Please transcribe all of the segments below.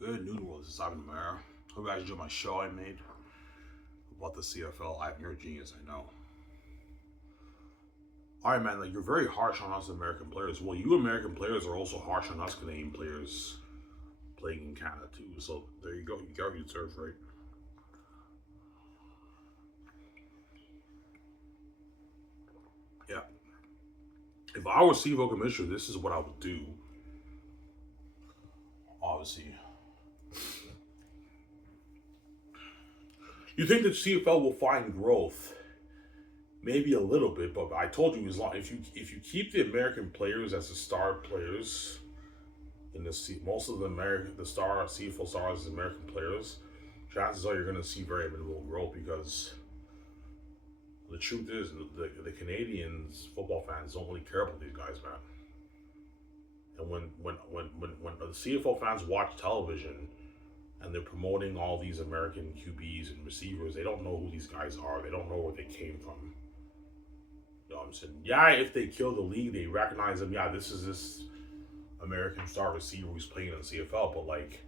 Good noon, world. This is Ivan Mara. Hope you guys enjoyed my show I made about the CFL. Ivan, you're a genius, I know. Alright, man, like, you're very harsh on us American players. Well, you American players are also harsh on us Canadian players playing in Canada, too. So, there you go. You got what you deserve, right? Yeah. If I was CFL commissioner, this is what I would do. Obviously. You think that CFL will find growth? Maybe a little bit, but I told you as long if you keep the American players as the star players in most of the star CFL stars as American players, chances are you're going to see very minimal growth because the truth is the Canadians football fans don't really care about these guys, man. And when the CFL fans watch television and they're promoting all these American QBs and receivers, they don't know who these guys are. They don't know where they came from. You know what I'm saying? Yeah, if they kill the league, they recognize them. Yeah, this is this American star receiver who's playing in the CFL, but like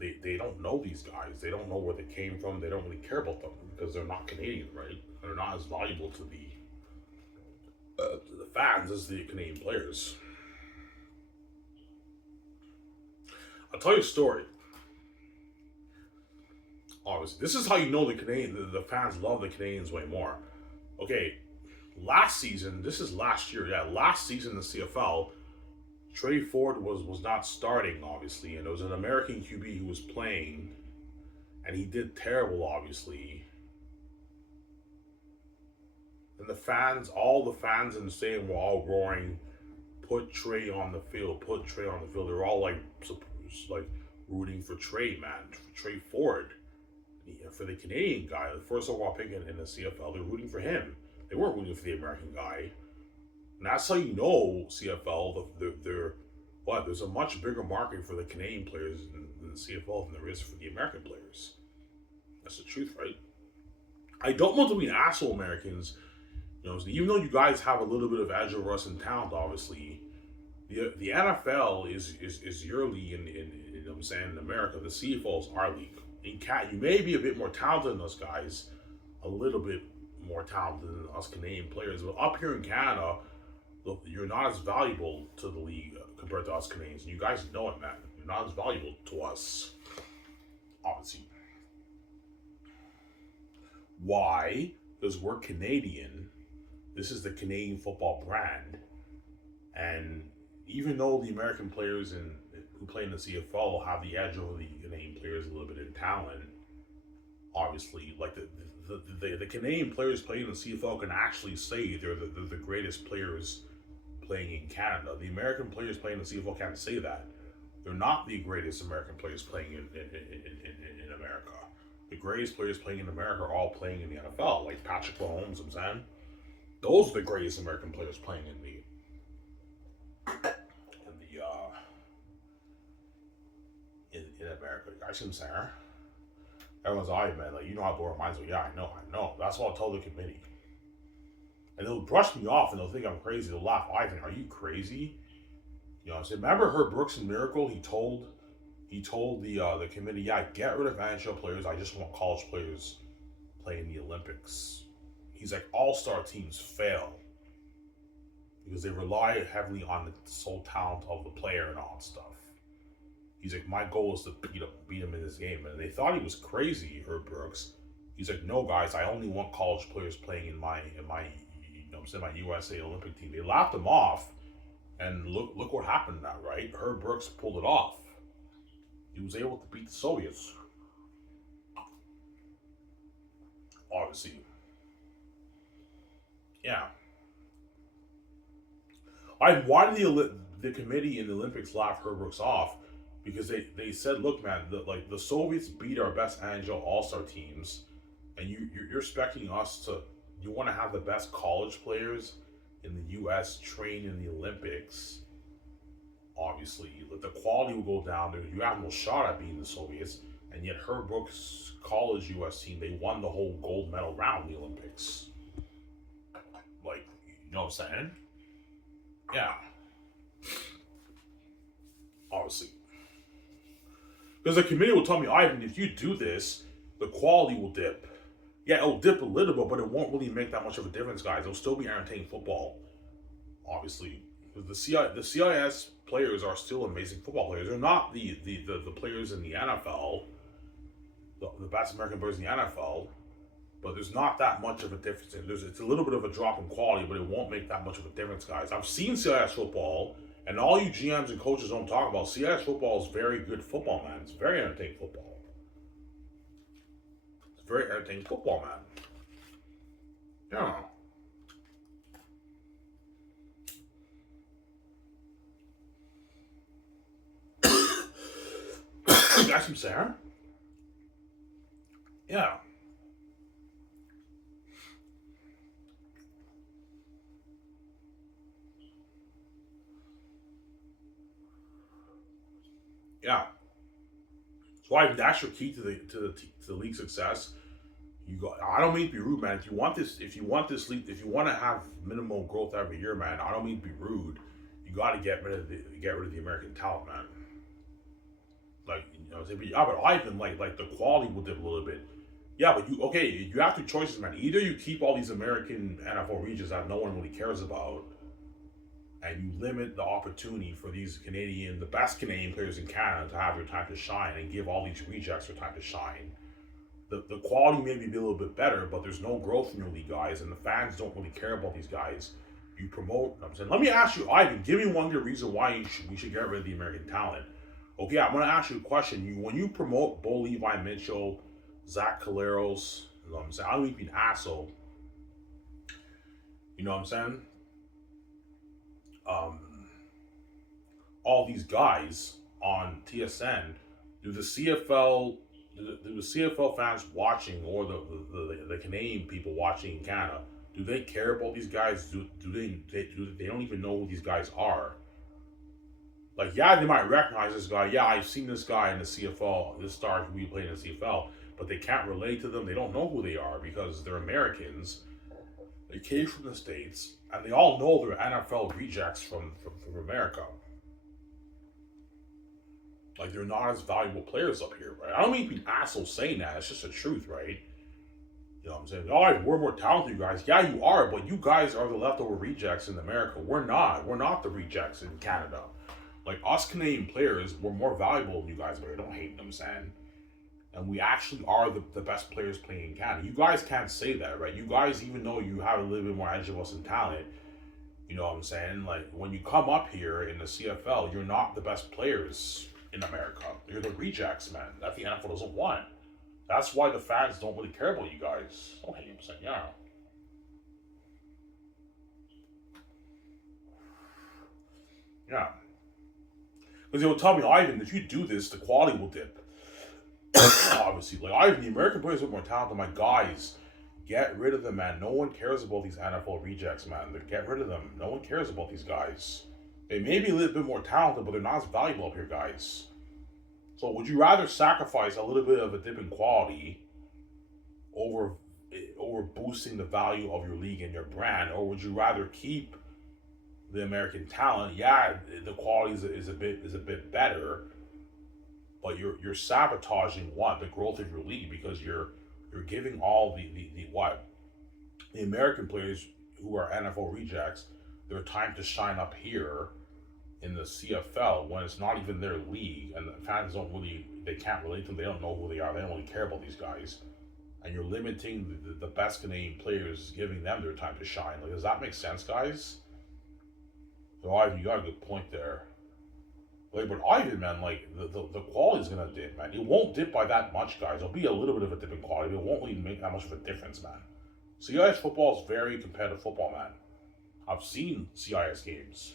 they don't know these guys. They don't know where they came from. They don't really care about them because they're not Canadian, right? They're not as valuable to the fans as the Canadian players. I'll tell you a story. Obviously, this is how you know the fans love the Canadians way more. Okay, last season, this is last year, yeah, last season in the CFL, Trey Ford was not starting, obviously, and there was an American QB who was playing, and he did terrible, obviously. And all the fans in the stadium were all roaring, "Put Trey on the field! Put Trey on the field!" They were all like rooting for Trey, man, for Trey Ford, for the Canadian guy, the first overall pick in the CFL. They're rooting for him. They weren't rooting for the American guy. And that's how you know CFL. There's a much bigger market for the Canadian players in the CFL than there is for the American players. That's the truth, right? I don't want to be an asshole, Americans. Even though you guys have a little bit of edge over us in talent, obviously, the NFL is your league in you know what I'm saying, in America. The CFL is our league. You may be a bit more talented than us guys, a little bit more talented than us Canadian players, but up here in Canada, look, you're not as valuable to the league compared to us Canadians. You guys know it, man. You're not as valuable to us, obviously. Why? Because we're Canadian. This is the Canadian football brand, and even though the American players who play in the CFL have the edge over the Canadian players a little bit in talent, obviously, like the Canadian players playing in the CFL can actually say they're the greatest players playing in Canada. The American players playing in the CFL can't say that. They're not the greatest American players playing in America. The greatest players playing in America are all playing in the NFL, like Patrick Mahomes, I'm saying. Those are the greatest American players playing in America. You guys see what I'm saying? Everyone's like, man, like, you know how to reminds me. Yeah, I know. That's what I'll tell the committee. And they'll brush me off and they'll think I'm crazy. They'll laugh. Ivan, are you crazy? You know what I'm saying? Remember Herb Brooks and Miracle? He told the committee, yeah, get rid of NHL players. I just want college players playing the Olympics. He's like, all-star teams fail because they rely heavily on the sole talent of the player and all that stuff. He's like, my goal is to beat him in this game. And they thought he was crazy, Herb Brooks. He's like, no, guys, I only want college players playing in my you know I'm saying, my USA Olympic team. They laughed him off, and look what happened now, right? Herb Brooks pulled it off. He was able to beat the Soviets. Obviously. Yeah. Why did the committee in the Olympics laugh Herb Brooks off? Because they said, look, man, the Soviets beat our best NHL All-Star teams, and you're expecting us to, you want to have the best college players in the U.S. train in the Olympics. Obviously, the quality will go down there. You have no shot at beating the Soviets, and yet Herb Brooks' college U.S. team, they won the whole gold medal round in the Olympics. Like, you know what I'm saying? Yeah. Obviously. Because the committee will tell me, Ivan, if you do this, the quality will dip. Yeah, it'll dip a little bit, but it won't really make that much of a difference, guys. It'll still be entertaining football, obviously. Because the CIS players are still amazing football players. They're not the players in the NFL, the best American players in the NFL, but there's not that much of a difference. It's a little bit of a drop in quality, but it won't make that much of a difference, guys. I've seen CIS football, and all you GMs and coaches don't talk about. CIS football is very good football, man. It's very entertaining football. It's very entertaining football, man. Yeah. You got some Sarah? Yeah. Yeah. So that's your key to the league success. You go. I don't mean to be rude, man. If you want this league, if you want to have minimal growth every year, man, I don't mean to be rude. You got to get rid of the American talent, man. Like, yeah, but Ivan, like the quality will dip a little bit. Yeah, but you have two choices, man. Either you keep all these American NFL regions that no one really cares about, and you limit the opportunity for the best Canadian players in Canada to have their time to shine, and give all these rejects their time to shine. The quality may be a little bit better, but there's no growth in your league, guys, and the fans don't really care about these guys. You promote. I'm saying, let me ask you, Ivan, give me one good reason why we should get rid of the American talent. Okay, I'm going to ask you a question. When you promote Bo Levi Mitchell, Zach Caleros, you know what I'm saying? I don't even be an asshole. You know what I'm saying? Um, all these guys on TSN, do the CFL do the CFL fans watching, or the Canadian people watching in Canada, do they care about these guys? They don't even know who these guys are? Like, yeah, they might recognize this guy. Yeah, I've seen this guy in the CFL, this star who we played in the CFL, but they can't relate to them. They don't know who they are because they're Americans. They came from the States, and they all know they're NFL rejects from America. Like, they're not as valuable players up here, right? I don't mean to be an asshole saying that. It's just the truth, right? You know what I'm saying? Oh, we're more talented, you guys. Yeah, you are, but you guys are the leftover rejects in America. We're not. We're not the rejects in Canada. Like, us Canadian players, we're more valuable than you guys, but I don't hate them, saying. And we actually are the best players playing in Canada. You guys can't say that, right? You guys, even though you have a little bit more edge of us in talent, you know what I'm saying? Like, when you come up here in the CFL, you're not the best players in America. You're the rejects, man, that the NFL doesn't want. That's why the fans don't really care about you guys. Don't hate him, saying, yeah. Yeah. Because they will tell me, Ivan, if you do this, the quality will dip. Obviously, like, Ivan, the American players are more talented. My guys, get rid of them, man. No one cares about these NFL rejects, man. Get rid of them. No one cares about these guys. They may be a little bit more talented, but they're not as valuable up here, guys. So would you rather sacrifice a little bit of a dip in quality over boosting the value of your league and your brand, or would you rather keep the American talent? Yeah, the quality is a bit better, but you're sabotaging the growth of your league, because you're giving all the American players who are NFL rejects their time to shine up here in the CFL when it's not even their league, and the fans they can't relate to them. They don't know who they are. They don't really care about these guys, and you're limiting the best Canadian players, giving them their time to shine. Like, does that make sense, guys? So Ivan, you got a good point there. Like, but Ivan, man, like the quality is gonna dip, man. It won't dip by that much, guys. It'll be a little bit of a dip in quality, but it won't really make that much of a difference, man. CIS football is very competitive football, man. I've seen CIS games.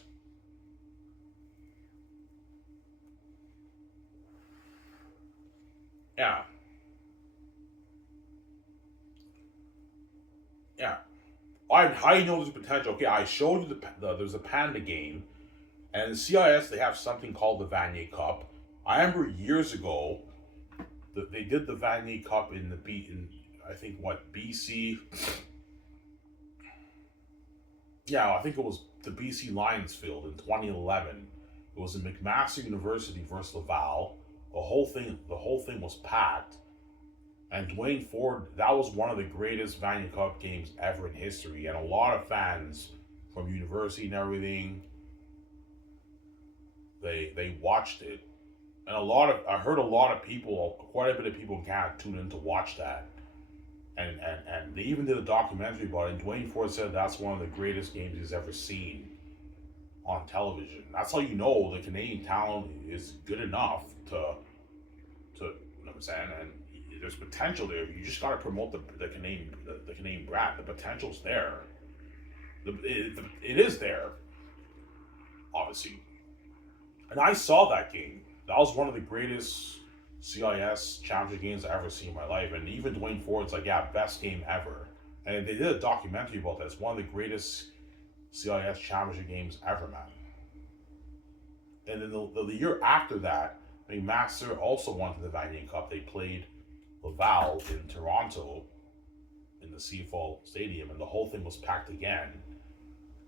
Yeah. Yeah. How you know there's potential? Okay, I showed you there's a Panda game, and in CIS they have something called the Vanier Cup. I remember years ago they did the Vanier Cup in I think what, BC. Yeah, I think it was the BC Lions Field in 2011. It was in McMaster University versus Laval. The whole thing was packed. And Dwayne Ford, that was one of the greatest Vanier Cup games ever in history. And a lot of fans from university and everything, they watched it. And I heard a lot of people, quite a bit of people in Canada tuned in to watch that. And they even did a documentary about it. And Dwayne Ford said that's one of the greatest games he's ever seen on television. That's how you know the Canadian talent is good enough to you know what I'm saying? And there's potential there. You just got to promote the Canadian brand. The potential's there. It is there, obviously. And I saw that game. That was one of the greatest CIS championship games I ever seen in my life. And even Dwayne Ford's like, yeah, best game ever. And they did a documentary about that. It's one of the greatest CIS championship games ever, man. And then the year after that, I mean, Master also won the Vanier Cup. They played Laval in Toronto in the CFL Stadium, and the whole thing was packed again.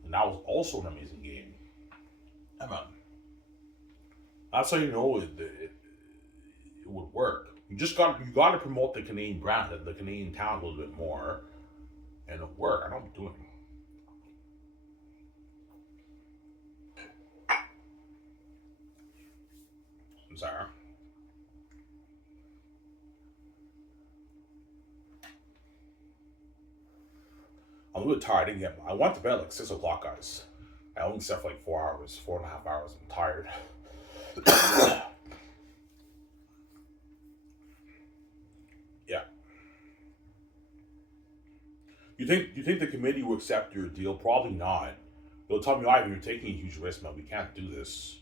And that was also an amazing game. Yeah, man. That's how you know it would work. You got to promote the Canadian brand, the Canadian talent a little bit more, and it'll work. I know I'm doing. I'm sorry. I'm a little tired. I went to bed like 6 o'clock, guys. I only slept for like 4 hours, 4.5 hours. I'm tired. Yeah. You think the committee will accept your deal? Probably not. They'll tell me, Ivan, you're taking a huge risk, man. We can't do this.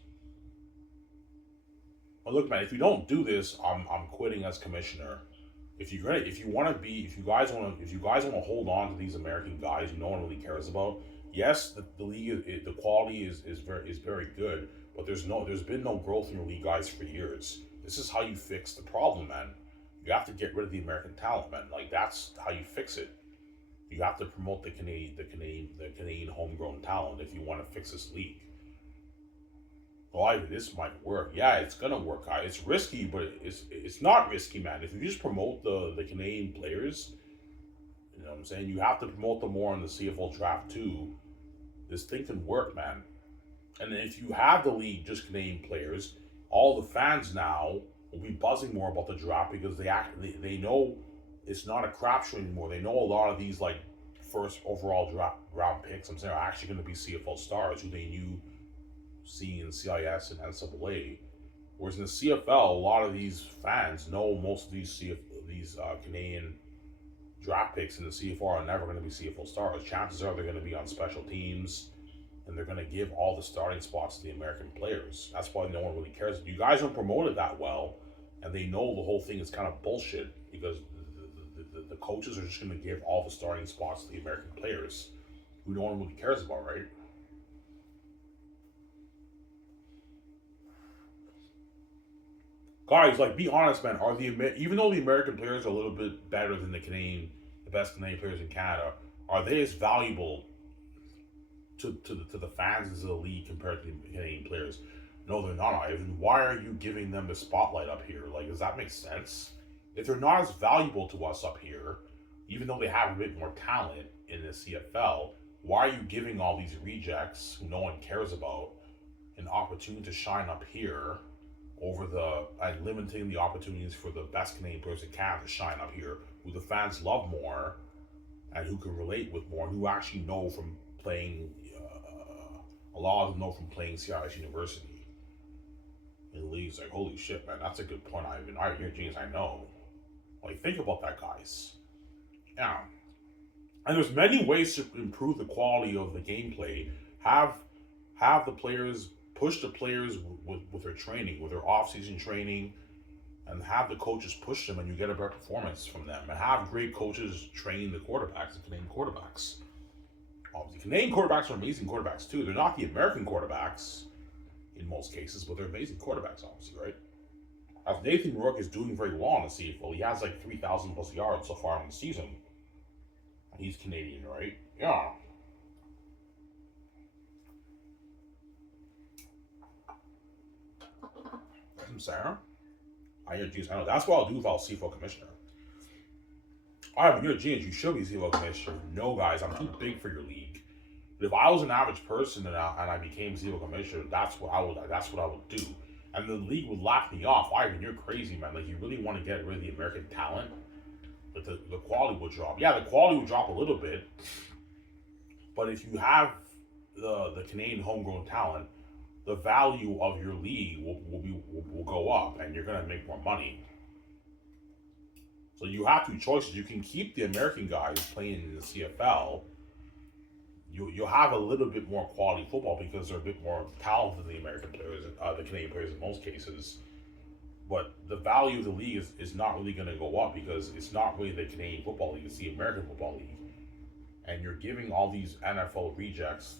But look, man, if you don't do this, I'm quitting as commissioner. If you guys want to hold on to these American guys who no one really cares about, yes, the league the quality is very good, but there's been no growth in your league, guys, for years. This is how you fix the problem, man. You have to get rid of the American talent, man. Like that's how you fix it. You have to promote the Canadian homegrown talent if you want to fix this league. Well, this might work. Yeah, it's gonna work out. It's risky, but it's not risky, man. If you just promote the Canadian players, you know what I'm saying? You have to promote them more in the CFL draft too. This thing can work, man. And if you have the league just Canadian players, all the fans now will be buzzing more about the draft because they know it's not a crapshoot anymore. They know a lot of these like first overall draft round picks. I'm saying are actually going to be CFL stars who they knew seeing in CIS and NCAA. Whereas in the CFL, a lot of these fans know most of these Canadian draft picks in the CFL are never going to be CFL stars. Chances are they're going to be on special teams, and they're going to give all the starting spots to the American players. That's why no one really cares. You guys don't promote it that well, and they know the whole thing is kind of bullshit because the coaches are just going to give all the starting spots to the American players, who no one really cares about, right? Guys, like, be honest, man. Even though the American players are a little bit better than the best Canadian players in Canada, are they as valuable to the fans of the league compared to the Canadian players? No, they're not. Ivan. Why are you giving them the spotlight up here? Like, does that make sense? If they're not as valuable to us up here, even though they have a bit more talent in the CFL, why are you giving all these rejects who no one cares about an opportunity to shine up here over and limiting the opportunities for the best Canadian players in Canada to shine up here, who the fans love more and who can relate with more, and who actually know from playing. A lot of them know from playing CIS University in leagues. Like, holy shit, man, that's a good point. You're genius. I know. Like, think about that, guys. Yeah, and there's many ways to improve the quality of the gameplay. Have the players push the players with their training, with their off-season training, and have the coaches push them, and you get a better performance from them. And have great coaches train the quarterbacks, the Canadian quarterbacks. Obviously, Canadian quarterbacks are amazing quarterbacks too. They're not the American quarterbacks in most cases, but they're amazing quarterbacks, obviously, right? As Nathan Rourke is doing very well on the CFL, he has like 3,000 plus yards so far in the season. And he's Canadian, right? Yeah. Sarah? you're a genius. I know. That's what I'll do if I was CFL commissioner. All right, you're a genius. You should be CFL commissioner. No, guys, I'm too big for your league. But if I was an average person and I became CFL commissioner, that's what I would do. And the league would laugh me off. Ivan, you're crazy, man. Like, you really want to get rid of the American talent? But the quality would drop. Yeah, the quality would drop a little bit. But if you have the Canadian homegrown talent, the value of your league will go up, and you're gonna make more money. So you have two choices. You can keep the American guys playing in the CFL. You'll have a little bit more quality football because they're a bit more talented than the American players, the Canadian players in most cases. But the value of the league is not really going to go up because it's not really the Canadian Football League, it's the American Football League. And you're giving all these NFL rejects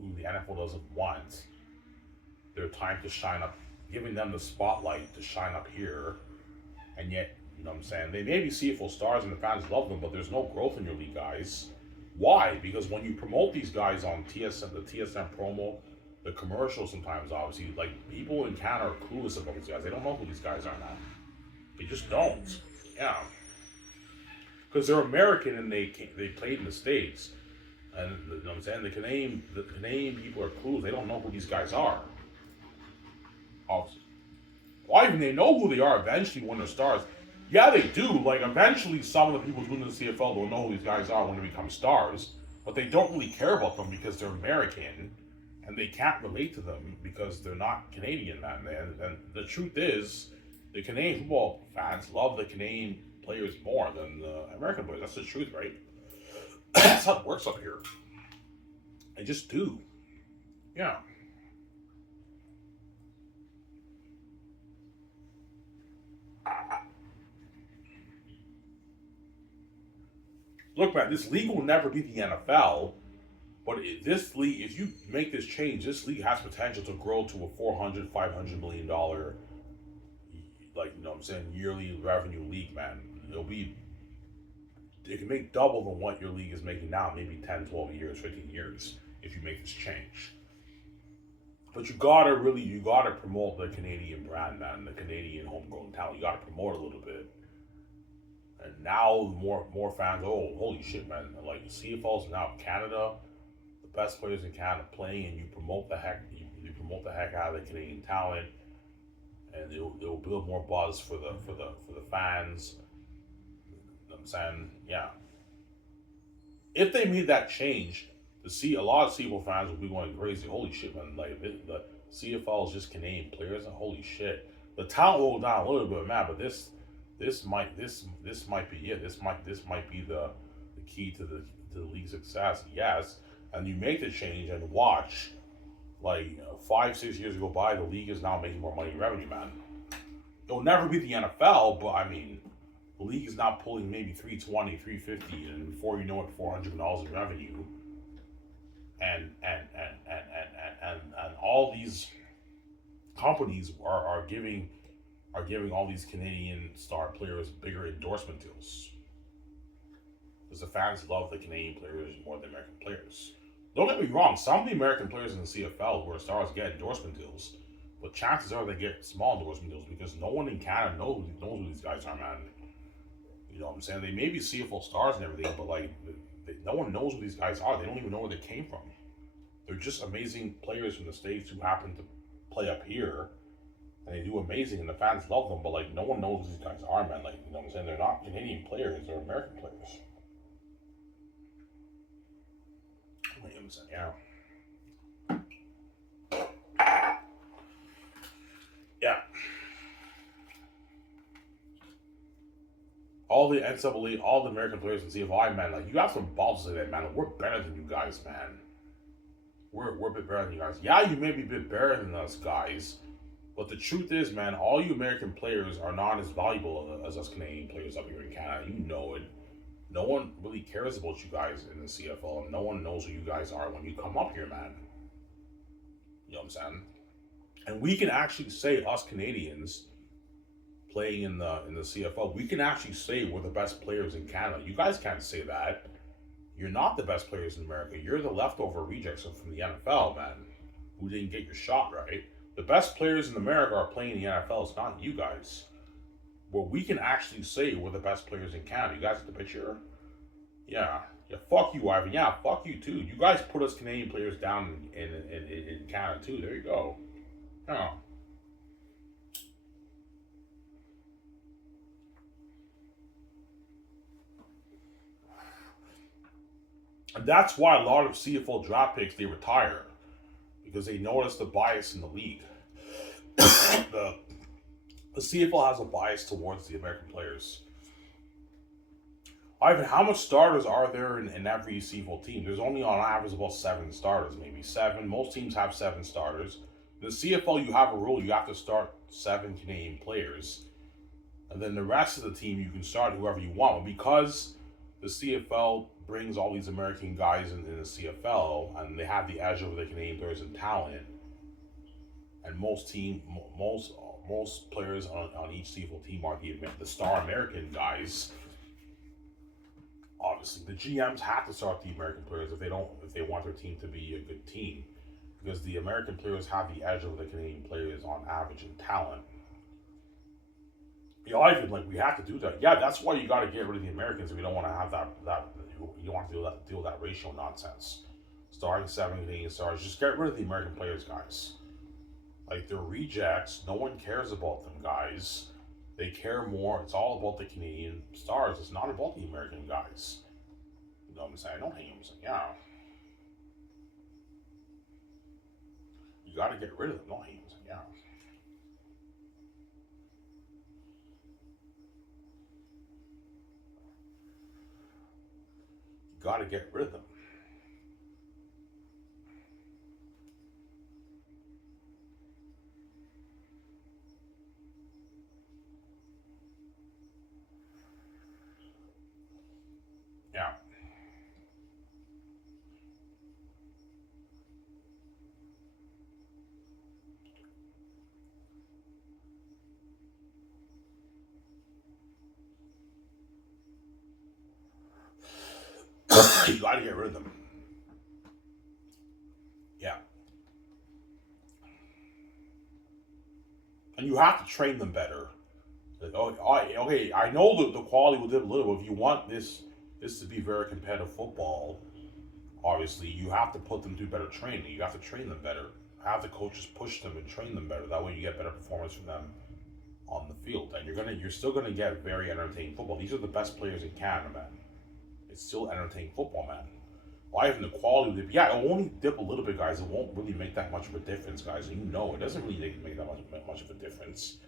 who the NFL doesn't want their time to shine up, giving them the spotlight to shine up here. And yet, you know what I'm saying, they may be CFL stars and the fans love them, but there's no growth in your league, guys. Why? Because when you promote these guys on TSN, the TSN promo, the commercials sometimes, obviously, like, people in Canada are clueless about these guys. They don't know who these guys are now. They just don't. Yeah. Because they're American and they played in the States. And, you know what I'm saying, the Canadian people are clueless. They don't know who these guys are. Obviously. Why even they know who they are eventually when they're stars. Yeah, they do. Like, eventually some of the people doing the CFL will know who these guys are when they become stars. But they don't really care about them because they're American. And they can't relate to them because they're not Canadian, man. And the truth is, the Canadian football fans love the Canadian players more than the American players. That's the truth, right? That's how it works up here. They just do. Yeah. Look, man, this league will never beat the NFL, but this league, if you make this change, this league has potential to grow to a $400, $500 million, like, you know what I'm saying, yearly revenue league, man. It can make double than what your league is making now, maybe 10, 12 years, 15 years, if you make this change. But you gotta promote the Canadian brand, man, the Canadian homegrown talent. You gotta promote it a little bit. And now more fans, oh, holy shit, man. Like, CFL's now Canada, the best players in Canada playing, and you promote the heck out of the Canadian talent, and it'll build more buzz for the fans. You know what I'm saying? Yeah. If they made that change, a lot of CFL fans will be going crazy. Holy shit, man. Like, the CFL is just Canadian players, and holy shit. The talent will go down a little bit, man, but this might be it. This might be the key to the league's success. Yes, and you make the change and watch, like, 5-6 years go by, the league is now making more money in revenue, man. It'll never be the NFL, but I mean, the league is now pulling maybe 320, 350, and before you know it, $400 million in revenue, and all these companies are giving all these Canadian star players bigger endorsement deals. Because the fans love the Canadian players more than American players. Don't get me wrong, some of the American players in the CFL who are stars get endorsement deals, but chances are they get small endorsement deals because no one in Canada knows who these guys are, man. You know what I'm saying? They may be CFL stars and everything, but like, no one knows who these guys are. They don't even know where they came from. They're just amazing players from the States who happen to play up here. And they do amazing, and the fans love them, but like, no one knows who these guys are, man. Like, you know what I'm saying? They're not Canadian players, they're American players. You know what I'm saying? Yeah. Yeah. All the NCAA, all the American players in CFI, man, like, you got some balls to say that, man. We're better than you guys, man. We're a bit better than you guys. Yeah, you may be a bit better than us guys. But the truth is, man, all you American players are not as valuable as us Canadian players up here in Canada. You know it. No one really cares about you guys in the CFL, and no one knows who you guys are when you come up here, man. You know what I'm saying? And we can actually say, us Canadians playing in the CFL, we can actually say we're the best players in Canada. You guys can't say that. You're not the best players in America. You're the leftover rejects from the NFL, man, who didn't get your shot right. The best players in America are playing in the NFL. It's not you guys. where we can actually say we're the best players in Canada. You guys get the picture? Yeah. Yeah, fuck you, Ivan. Yeah, fuck you too. You guys put us Canadian players down in Canada too. There you go. Yeah. And that's why a lot of CFL draft picks they retire because they notice the bias in the league. the the CFL has a bias towards the American players. Ivan, how much starters are there in every CFL team? There's only on average about 7 starters, maybe 7. Most teams have 7 starters. In the CFL, you have a rule: you have to start 7 Canadian players, and then the rest of the team you can start whoever you want. But because the CFL brings all these American guys in the CFL, and they have the edge over the Canadian players in talent, and most players on each CFL team are the star American guys. Obviously, the GMs have to start the American players if they want their team to be a good team, because the American players have the edge over the Canadian players on average in talent. Ivan, like we have to do that. Yeah, that's why you got to get rid of the Americans. We don't want to have that. You don't want to deal with that ratio nonsense. Starting 7 Canadian stars, just get rid of the American players, guys. Like they're rejects. No one cares about them, guys. They care more. It's all about the Canadian stars. It's not about the American guys. You know what I'm saying? I don't hate them. Saying, yeah. You got to get rid of them. Don't hate them. Saying, yeah. You got to get rid of them. Yeah. You got to get rid of them. Yeah. And you have to train them better. Like, oh, okay, I know the quality will dip a little. But if you want this to be very competitive football, obviously you have to put them through better training. You have to train them better. Have the coaches push them and train them better. That way you get better performance from them on the field, and you're still gonna get very entertaining football. These are the best players in Canada, man. It's still entertaining football, man. Why even the quality dip? Yeah, it'll only dip a little bit, guys. It won't really make that much of a difference, guys. And you know it doesn't really make that much of a difference.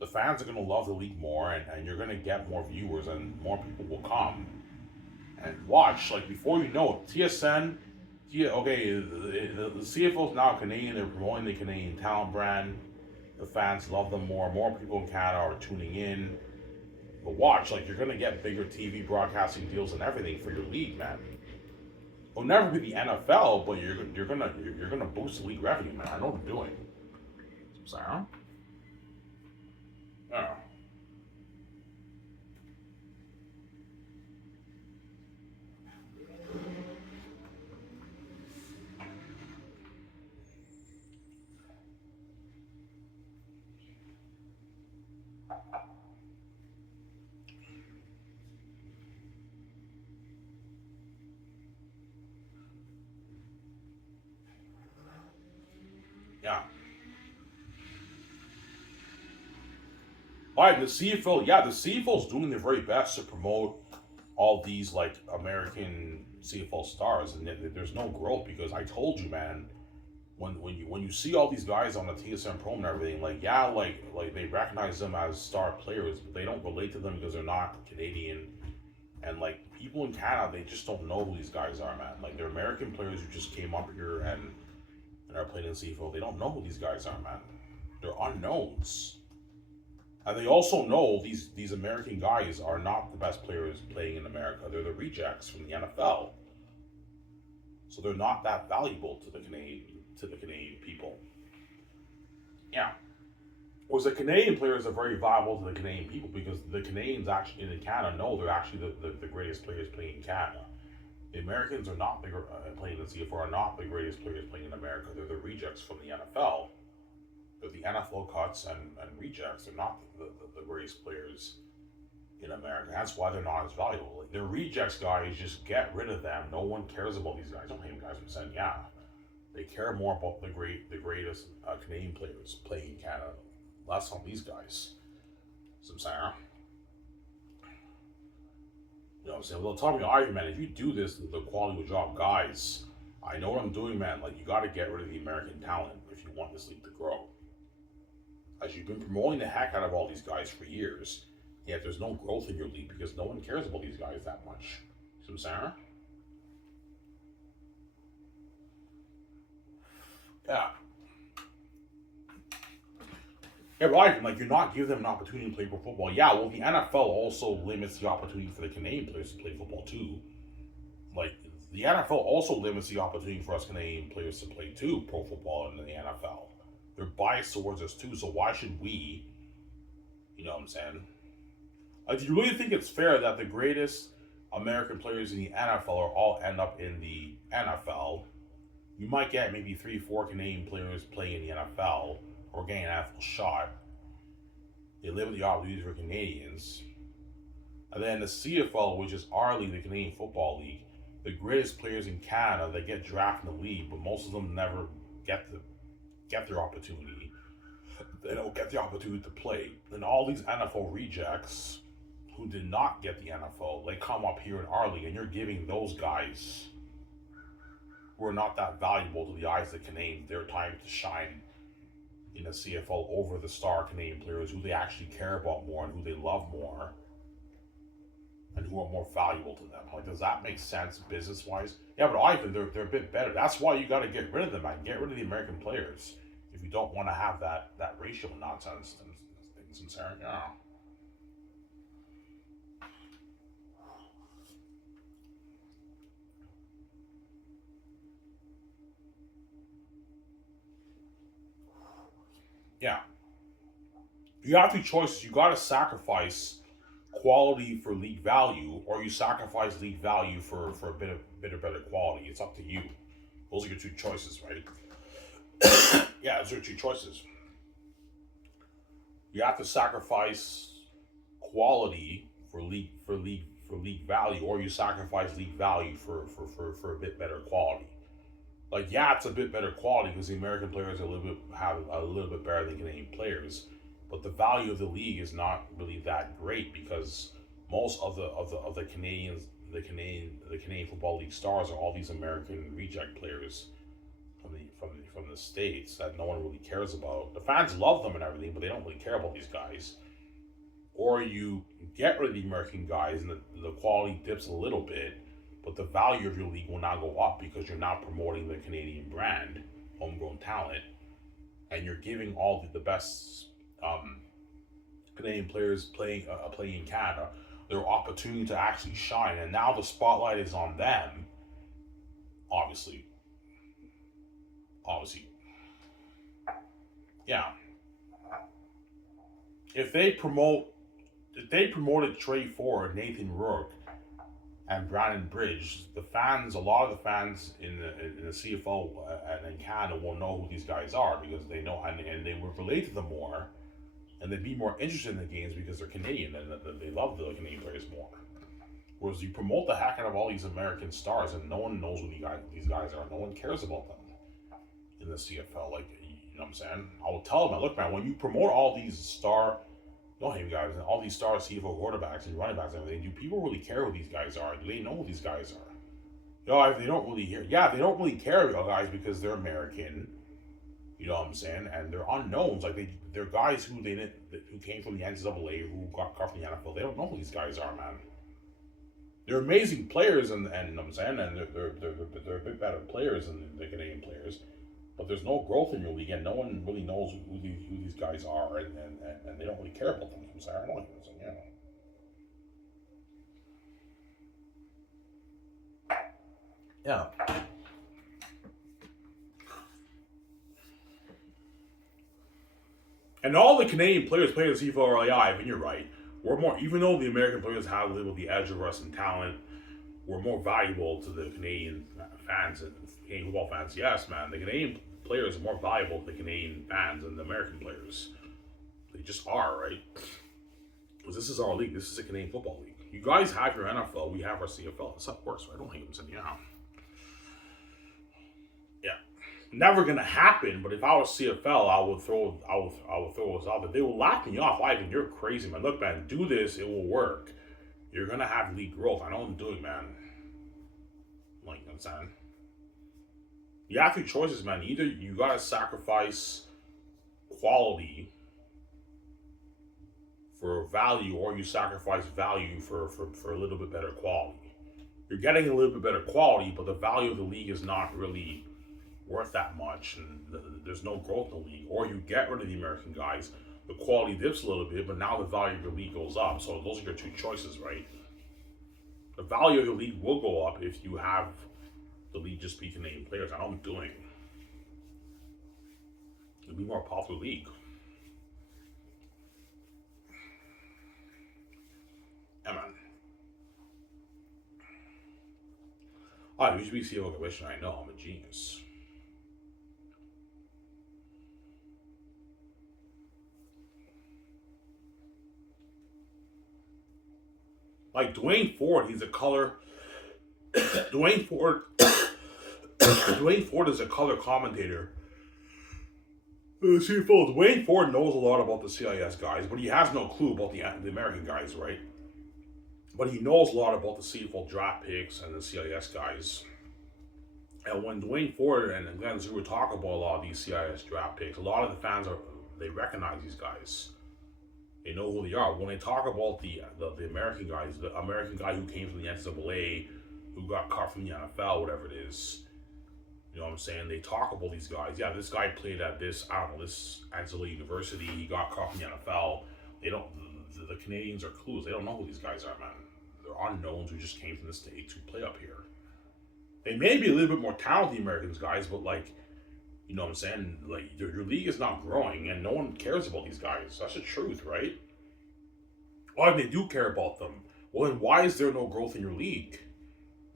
The fans are gonna love the league more, and you're gonna get more viewers, and more people will come and watch. Like before you know it, TSN. Yeah, okay, the CFL is now Canadian. They're promoting the Canadian talent brand. The fans love them more. More people in Canada are tuning in. But watch, like you're gonna get bigger TV broadcasting deals and everything for your league, man. It'll never be the NFL, but you're gonna boost the league revenue, man. I know what I'm doing. Sorry, huh? Yeah, yeah. All right, the CFL, yeah, the CFL is doing their very best to promote all these like American CFL stars, and there's no growth because I told you, man. When you see all these guys on the TSM Pro and everything, like yeah, like they recognize them as star players, but they don't relate to them because they're not Canadian. And like people in Canada, they just don't know who these guys are, man. Like they're American players who just came up here and are playing in CFL. They don't know who these guys are, man. They're unknowns. And they also know these American guys are not the best players playing in America. They're the rejects from the NFL. So they're not that valuable to the Canadian people. Yeah. Whereas the Canadian players are very valuable to the Canadian people because the Canadians actually in Canada know they're actually the greatest players playing in Canada. The Americans are not playing in the CFR are not the greatest players playing in America. They're the rejects from the NFL. But the NFL cuts and rejects are not the greatest players in America. That's why they're not as valuable. Like, the rejects guys, just get rid of them. No one cares about these guys. Don't hate them guys for saying, yeah. They care more about the greatest Canadian players playing in Canada. Less on these guys. So I'm saying, you know what I'm saying? Well, tell me, Ivan, man, if you do this, the quality of job, guys, I know what I'm doing, man. Like, you got to get rid of the American talent if you want this league to grow. As you've been promoting the heck out of all these guys for years, yet there's no growth in your league because no one cares about these guys that much. See what I'm saying? Yeah. Yeah, right. Like, you're not giving them an opportunity to play pro football. Yeah, well, the NFL also limits the opportunity for the Canadian players to play football too. Like, the NFL also limits the opportunity for us Canadian players to play too pro football in the NFL. They're biased towards us too. So why should we? You know what I'm saying? Like, do you really think it's fair that the greatest American players in the NFL are all end up in the NFL? You might get maybe 3, 4 Canadian players playing in the NFL or getting an NFL shot. They limit the opportunities for Canadians. And then the CFL, which is our league, the Canadian Football League, the greatest players in Canada, they get drafted in the league, but most of them never get their opportunity. They don't get the opportunity to play. And all these NFL rejects who did not get the NFL, they come up here in our league, and you're giving those guys who are not that valuable to the eyes of the Canadians their time to shine in the CFL over the star Canadian players who they actually care about more and who they love more and who are more valuable to them. Like, does that make sense business wise? Yeah, but I think they're a bit better. That's why you got to get rid of them, man. Get rid of the American players if you don't want to have that racial nonsense and things in there. Yeah. Yeah. You have two choices. You got to sacrifice quality for league value, or you sacrifice league value for a bit of better quality. It's up to you. Those are your two choices, right? Yeah, those are your two choices. You have to sacrifice quality for league value, or you sacrifice league value for a bit better quality. Like, yeah, it's a bit better quality because the American players have a little bit better than Canadian players, but the value of the league is not really that great because most of the Canadians the Canadian Football League stars are all these American reject players from the states that no one really cares about. The fans love them and everything, but they don't really care about these guys. Or you get rid of the American guys and the quality dips a little bit, but the value of your league will now go up because you're now promoting the Canadian brand, homegrown talent, and you're giving all the best Canadian players playing in Canada their opportunity to actually shine. And now the spotlight is on them. Obviously, yeah. If they promoted Trey Ford, Nathan Rourke, and Brandon Bridge, a lot of the fans in the CFL and in Canada will know who these guys are because they know and they would relate to them more, and they'd be more interested in the games because they're Canadian and they love the Canadian players more. Whereas you promote the heck out of all these American stars and no one knows who these guys are. No one cares about them in the CFL. Like, you know what I'm saying? I will tell them, look, man, when you promote all these don't hate guys, and all these stars, CFL quarterbacks and running backs and everything, do people really care who these guys are? Do they know who these guys are? You know, if they don't really hear, yeah, they don't really care about guys because they're American. You know what I'm saying? And they're unknowns. Like, they're guys who came from the NCAA, who got cut from the NFL. They don't know who these guys are, man. They're amazing players, and you know what I'm saying, and they're a bit better players than the Canadian players. But there's no growth in your league, and no one really knows who these guys are, and they don't really care about them. I'm sorry, I don't like this, yeah. And all the Canadian players playing the CFL are live, and you're right. We're more, even though the American players have a little the edge of us in talent, we're more valuable to the Canadian fans and Canadian football fans. Yes, man, the Canadian players are more valuable to the Canadian fans than the American players. They just are, right? Because this is our league. This is a Canadian Football League. You guys have your NFL. We have our CFL. That's how it works, right? Don't hate them saying, yeah. Yeah. Never gonna happen. But if I was CFL, I would throw this out there. They will laugh me off. Ivan, you're crazy, man. Look, man, do this. It will work. You're gonna have league growth. I know what I'm doing, man. Like, you know what I'm saying? You have two choices, man. Either you gotta sacrifice quality for value, or you sacrifice value for a little bit better quality. You're getting a little bit better quality, but the value of the league is not really worth that much, and there's no growth in the league. Or you get rid of the American guys, the quality dips a little bit, but now the value of the league goes up. So those are your two choices, right? The value of the league will go up if you have the league just be Canadian players. I know what I'm doing. It'll be more popular league. Yeah, man. I used to be CFL commissioner. I know, I'm a genius. Like Dwayne Ford, he's a color. Dwayne Ford. Dwayne Ford is a color commentator. CFL. Dwayne Ford knows a lot about the CIS guys, but he has no clue about the American guys, right? But he knows a lot about the CFL draft picks and the CIS guys. And when Dwayne Ford and Glenn Zuru talk about a lot of these CIS draft picks, a lot of the fans they recognize these guys. They know who they are. When they talk about the American guys, the American guy who came from the NCAA, who got cut from the NFL, whatever it is, you know what I'm saying? They talk about these guys. Yeah, this guy played at this NCAA university. He got cut from the NFL. They don't. The Canadians are clueless. They don't know who these guys are, man. They're unknowns who just came from the States to play up here. They may be a little bit more talented, the Americans guys, but like, you know what I'm saying? Like, your league is not growing, and no one cares about these guys. That's the truth, right? Why they do care about them? Well, then why is there no growth in your league?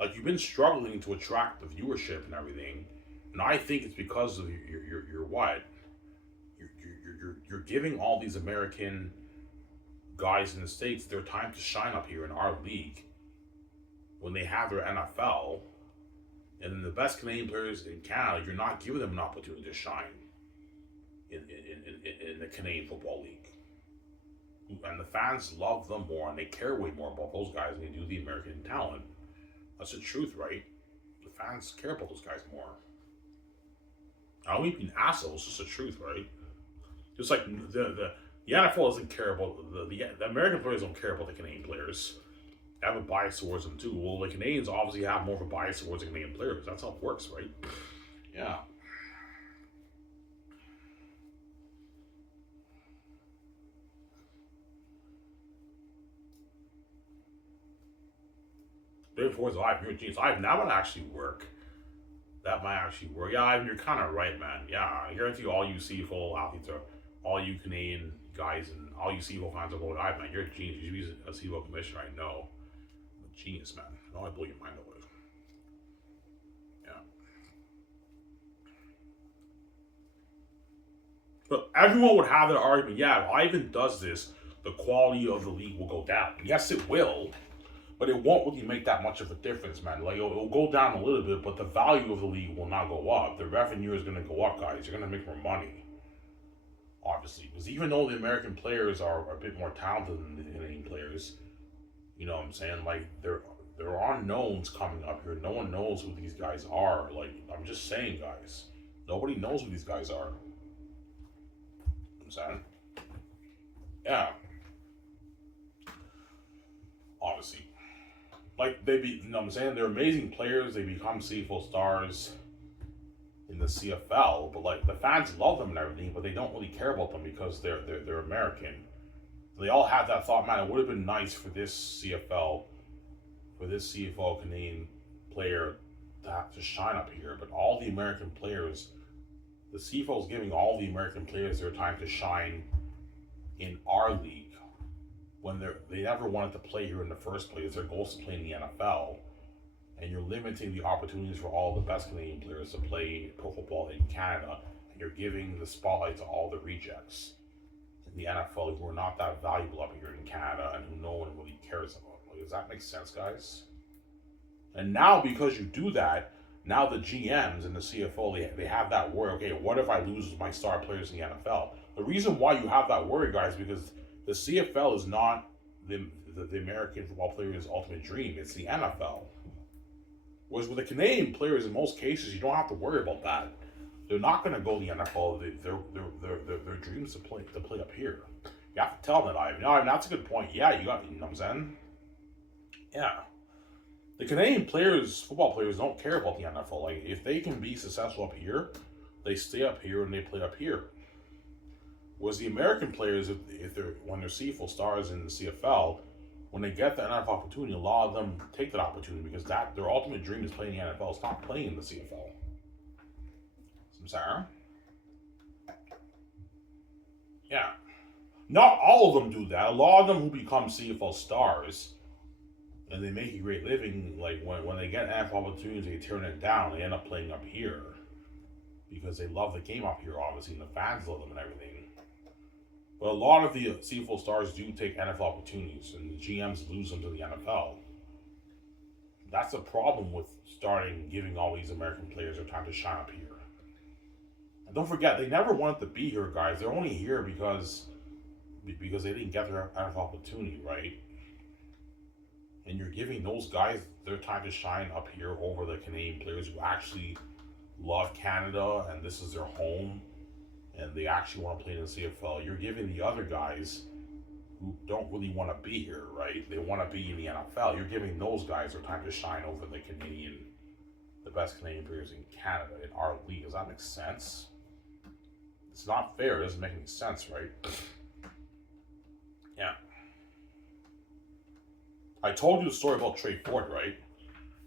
Like, you've been struggling to attract the viewership and everything, and I think it's because of your what? You're giving all these American guys in the States their time to shine up here in our league when they have their NFL. And then the best Canadian players in Canada, you're not giving them an opportunity to shine in the Canadian Football League. And the fans love them more, and they care way more about those guys than they do the American talent. That's the truth, right? The fans care about those guys more. I don't mean being assholes, it's just the truth, right? Just like the NFL doesn't care about the American players don't care about the Canadian players. They have a bias towards them too. Well, the Canadians obviously have more of a bias towards the Canadian players. That's how it works, right? Yeah. Therefore, it's live. You're a genius. That might actually work. That might actually work. Yeah, Ivan, you're kind of right, man. Yeah, I guarantee you, all you CFL athletes are, all you Canadian guys and all you CFL fans are going, Ivan, man, you're a genius. You should be a CFL commissioner. I know. Genius, man. I know I blow your mind away. Yeah. But everyone would have that argument. Yeah, if Ivan does this, the quality of the league will go down. Yes, it will. But it won't really make that much of a difference, man. Like, it'll go down a little bit, but the value of the league will not go up. The revenue is going to go up, guys. You're going to make more money. Obviously. Because even though the American players are a bit more talented than the Canadian players, you know what I'm saying? Like, there are unknowns coming up here. No one knows who these guys are. Like, I'm just saying, guys. Nobody knows who these guys are. You know what I'm saying? Yeah. Obviously. Like, you know what I'm saying? They're amazing players. They become CFL stars in the CFL. But, like, the fans love them and everything, but they don't really care about them because they're American. They all have that thought, man, it would have been nice for this CFL Canadian player to have to shine up here. But all the American players, the CFL is giving all the American players their time to shine in our league when they never wanted to play here in the first place. Their goal is to play in the NFL. and you're limiting the opportunities for all the best Canadian players to play pro football in Canada, and you're giving the spotlight to all the rejects in the NFL who are not that valuable up here in Canada and who no one really cares about. Like, does that make sense, guys? And now, because you do that, now the GMs and the CFL, they have that worry. Okay, what if I lose my star players in the NFL? The reason why you have that worry, guys, because the CFL is not the American football player's ultimate dream. It's the NFL. Whereas with the Canadian players, in most cases, you don't have to worry about that. They're not going to go to the NFL. Their dreams to play up here. You have to tell them that, Ivan. No, Ivan, that's a good point. Yeah, you know what I'm saying? Yeah. The Canadian players, football players, don't care about the NFL. Like, if they can be successful up here, they stay up here and they play up here. Whereas the American players, when they're CFL stars in the CFL, when they get the NFL opportunity, a lot of them take that opportunity because their ultimate dream is playing the NFL. It's not playing in the CFL. Sarah? Yeah. Not all of them do that. A lot of them who become CFL stars and they make a great living, like when they get NFL opportunities, they turn it down. They end up playing up here because they love the game up here, obviously, and the fans love them and everything. But a lot of the CFL stars do take NFL opportunities, and the GMs lose them to the NFL. That's a problem with giving all these American players their time to shine up here. And don't forget, they never wanted to be here, guys. They're only here because they didn't get their NFL opportunity, right? And you're giving those guys their time to shine up here over the Canadian players who actually love Canada and this is their home and they actually want to play in the CFL. You're giving the other guys who don't really want to be here, right? They want to be in the NFL. You're giving those guys their time to shine over the best Canadian players in Canada, in our league. Does that make sense? It's not fair. It doesn't make any sense, right? Yeah. I told you the story about Trey Ford, right?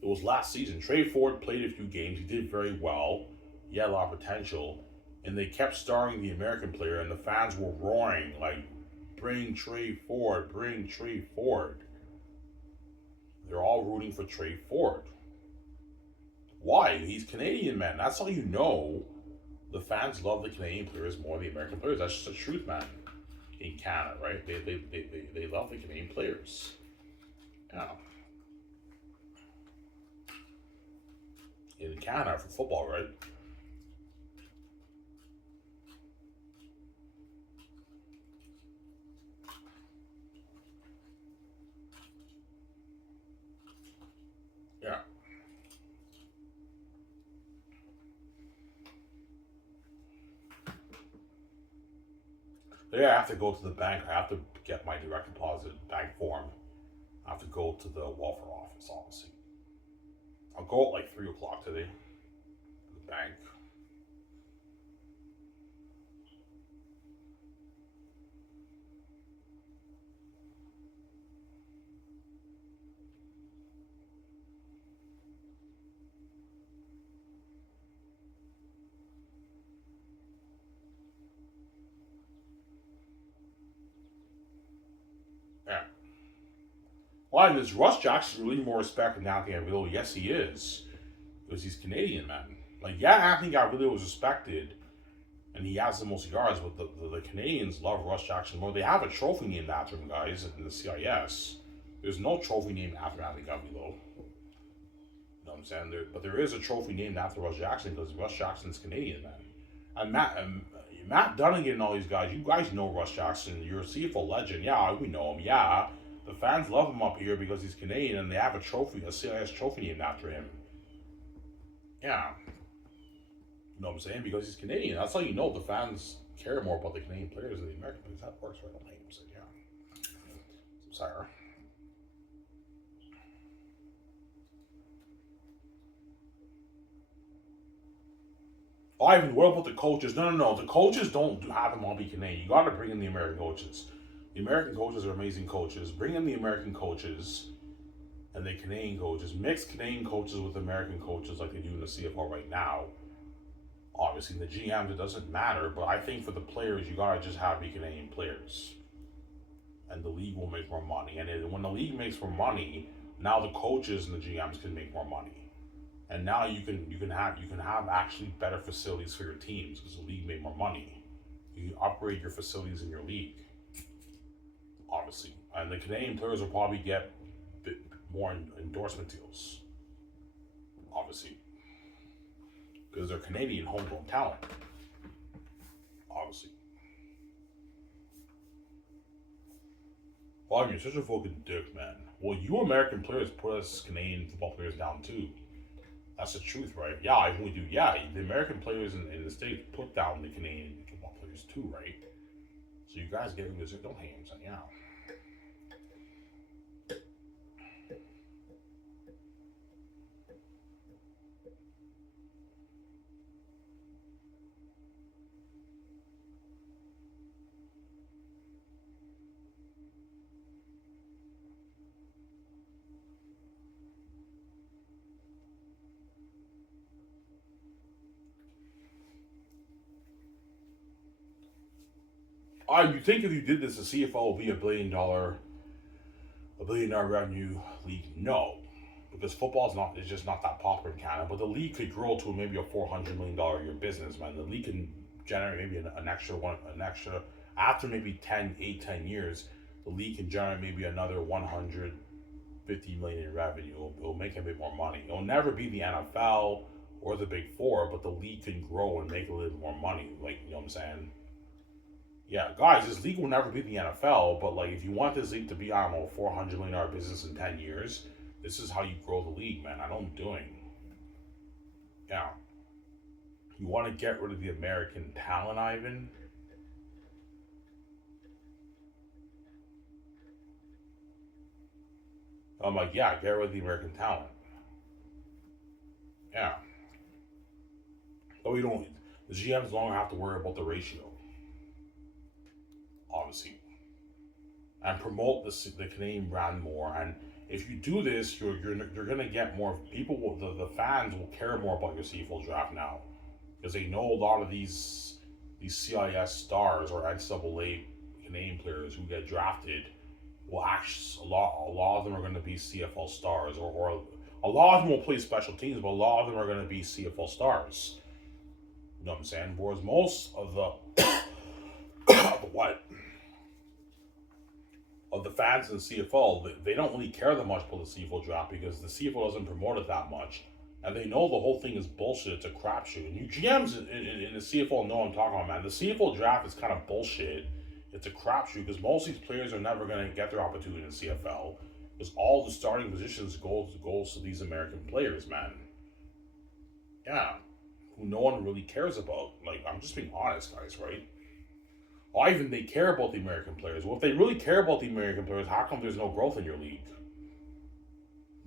It was last season. Trey Ford played a few games. He did very well. He had a lot of potential. And they kept starring the American player, and the fans were roaring, like, bring Trey Ford, bring Trey Ford. They're all rooting for Trey Ford. Why? He's Canadian, man. That's how you know the fans love the Canadian players more than the American players. That's just the truth, man. In Canada, right? They love the Canadian players. Yeah. In Canada for football, right? Yeah. Yeah, I have to go to the bank. I have to get my direct deposit bank form. I have to go to the welfare office, obviously. I'll go at like 3 o'clock today to the bank. Yeah. Why does Russ Jackson really more respect than Anthony Gavillo? Yes, he is. Because he's Canadian, man. Like, yeah, Anthony Gavillo was respected, and he has the most yards, but the Canadians love Russ Jackson more. They have a trophy named after him, guys, in the CIS. There's no trophy named after Anthony Gavillo. You know what I'm saying? But there is a trophy named after Russ Jackson because Russ Jackson's Canadian, man. And Matt Dunnigan and all these guys, you guys know Russ Jackson. You're a CFL legend. Yeah, we know him. Yeah. The fans love him up here because he's Canadian and they have a CIS trophy named after him. Yeah. You know what I'm saying? Because he's Canadian. That's how you know the fans care more about the Canadian players than the American players. That works right on him. So, yeah. Sorry. Ivan, what about the coaches? No. The coaches don't have them all be Canadian. You got to bring in the American coaches. The American coaches are amazing coaches. Bring in the American coaches and the Canadian coaches. Mix Canadian coaches with American coaches like they do in the CFL right now. Obviously, the GMs, it doesn't matter. But I think for the players, you got to just have the Canadian players. And the league will make more money. And when the league makes more money, Now the coaches and the GMs can make more money. And now you can have actually better facilities for your teams because the league made more money. You can upgrade your facilities in your league, obviously, and the Canadian players will probably get more endorsement deals, obviously, because they're Canadian homegrown talent, obviously. Well, I mean, you're such a fucking dick, man. Well, you American players put us Canadian football players down too. That's the truth, right? Yeah, I we do. Yeah, the American players in the States put down the Canadian football players too, right? So you guys get this, don't hate him, son. Yeah. You think if you did this, the CFL will be a $1 billion revenue league? No, because football's not is just not that popular in Canada. But the league could grow to maybe a $400 million a year business, man. The league can generate maybe an extra one, an extra after maybe 10 years. The league can generate maybe another 150 million in revenue. It'll make a bit more money. It'll never be the NFL or the Big Four, but the league can grow and make a little more money. Like, you know what I'm saying? Yeah, guys, this league will never be the NFL, but like if you want this league to be, I don't know, $400 million business in 10 years, this is how you grow the league, man. I know what I'm doing. Yeah. You want to get rid of the American talent, Ivan? I'm like, yeah, get rid of the American talent. Yeah. But we don't. The GMs no longer have to worry about the ratio, obviously, and promote the Canadian brand more. And if you do this, you're gonna get more people. The fans will care more about your CFL draft now because they know a lot of these CIS stars or NCAA Canadian players who get drafted will actually a lot of them are going to be CFL stars or a lot of them will play special teams, but a lot of them are going to be CFL stars. You know what I'm saying? Whereas most of what of the fans in the CFL, they don't really care that much about the CFL draft because the CFL doesn't promote it that much. And they know the whole thing is bullshit. It's a crapshoot. And you GMs in the CFL know what I'm talking about, man. The CFL draft is kind of bullshit. It's a crapshoot because most of these players are never going to get their opportunity in the CFL because all the starting positions goes to these American players, man. Yeah, who no one really cares about. Like, I'm just being honest, guys, right? Why even they care about the American players? Well, if they really care about the American players, how come there's no growth in your league?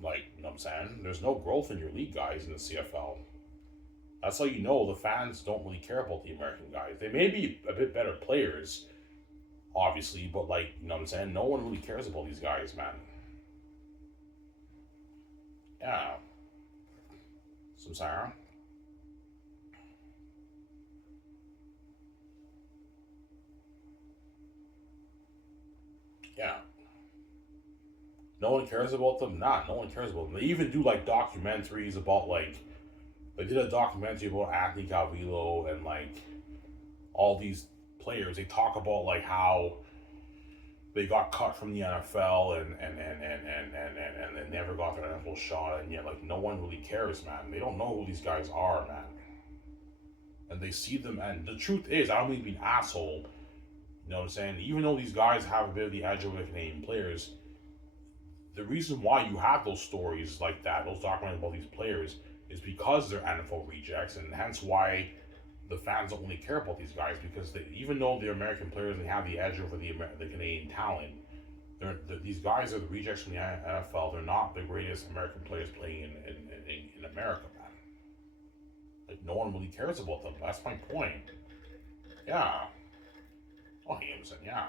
Like, you know what I'm saying? There's no growth in your league, guys, in the CFL. That's how you know the fans don't really care about the American guys. They may be a bit better players, obviously, but like, you know what I'm saying? No one really cares about these guys, man. Yeah. Some Sarah. Yeah. No one cares about them. Nah, no one cares about them. They even do like documentaries about like they did a documentary about Anthony Calvillo and like all these players. They talk about like how they got cut from the NFL and they never got their NFL shot, and yet like no one really cares, man. They don't know who these guys are, man. And they see them, and the truth is, I don't mean to be an asshole. You know what I'm saying? Even though these guys have a bit of the edge over the Canadian players, the reason why you have those stories like that, those documentaries about these players, is because they're NFL rejects, and hence why the fans don't really care about these guys because even though they're American players and they have the edge over the Canadian talent, these guys are the rejects from the NFL. They're not the greatest American players playing in America, man. Like, no one really cares about them. That's my point. Yeah. Oh, Hamson, yeah.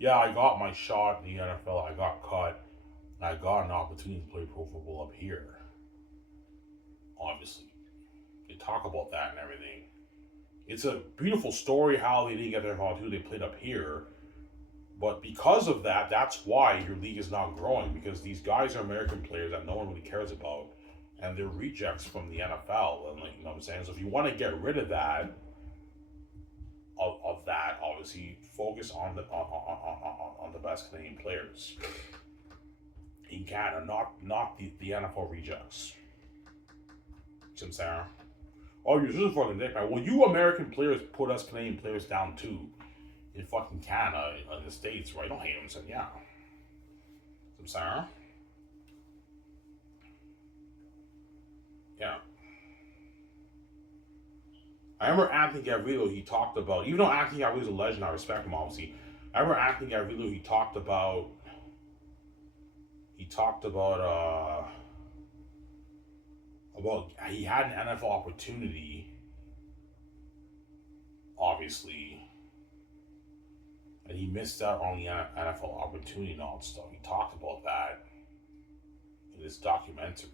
Yeah, I got my shot in the NFL. I got cut. And I got an opportunity to play pro football up here. Obviously. They talk about that and everything. It's a beautiful story how they didn't get their opportunity. They played up here. But because of that, that's why your league is not growing, because these guys are American players that no one really cares about, and they're rejects from the NFL. And like, you know what I'm saying? So if you want to get rid of that, of that, obviously focus on the best Canadian players in Canada, not the NFL rejects. See what I'm saying? Oh, you're just a fucking dick, man. Well, you American players put us Canadian players down too in fucking Canada, in the States, right? Don't hate them, so yeah. I'm sorry. Yeah. I remember Anthony Gavrilo, he talked about, even though Anthony Gavrilo's a legend, I respect him obviously. I remember Anthony Gavrilo, he talked about he had an NFL opportunity, obviously, and he missed out on the NFL opportunity and all that stuff. He talked about that in his documentary,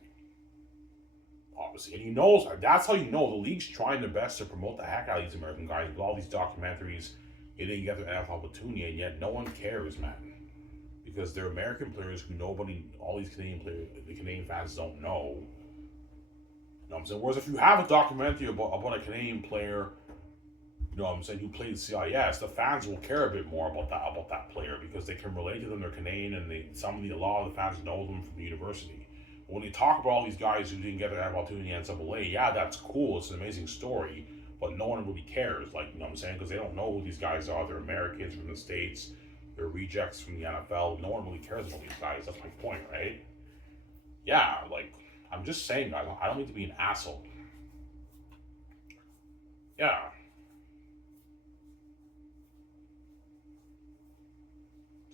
obviously. And he knows, that's how you know the league's trying their best to promote the heck out of these American guys with all these documentaries. They didn't get their NFL opportunity, and yet no one cares, man. Because they're American players who all these Canadian players, the Canadian fans don't know. You know what I'm saying? Whereas if you have a documentary about a Canadian player, you know what I'm saying, who played CIS, the fans will care a bit more about that player because they can relate to them. They're Canadian, and a lot of the fans know them from the university. But when you talk about all these guys who didn't get their opportunity in NCAA, yeah, that's cool. It's an amazing story, but no one really cares. Like, you know what I'm saying? Because they don't know who these guys are. They're Americans from the States. They're rejects from the NFL. No one really cares about these guys. That's my point, right? Yeah, like, I'm just saying, guys. I don't mean to be an asshole. Yeah.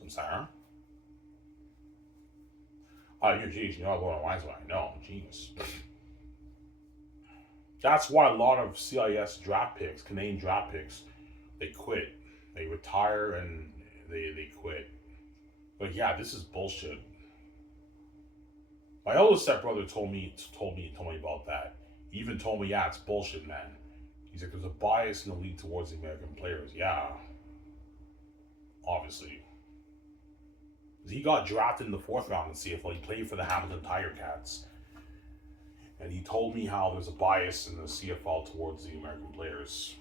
I'm sorry. Oh, you're genius. You know about why is what I know. I'm genius. That's why a lot of CIS draft picks, Canadian draft picks, they quit. They retire and they quit. But yeah, this is bullshit. My older stepbrother told me about that. He even told me, yeah, it's bullshit, man. He's like, there's a bias in the league towards the American players. Yeah, obviously. He got drafted in the 4th round in CFL. He played for the Hamilton Tiger Cats. And he told me how there's a bias in the CFL towards the American players.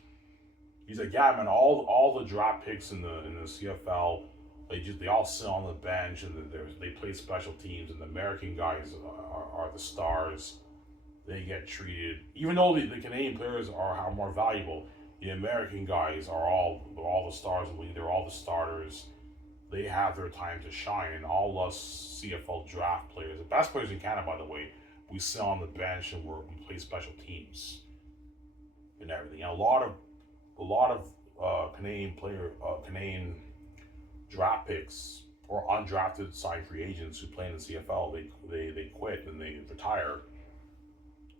He's like, yeah, man, all the draft picks in the CFL, they all sit on the bench and they play special teams, and the American guys are the stars. They get treated, even though the Canadian players are more valuable. The American guys are all the stars of the league. They're all the starters. They have their time to shine, and all us CFL draft players, the best players in Canada, by the way, we sit on the bench and we play special teams and everything. And a lot of Canadian draft picks or undrafted signed free agents who play in the CFL, they quit and they retire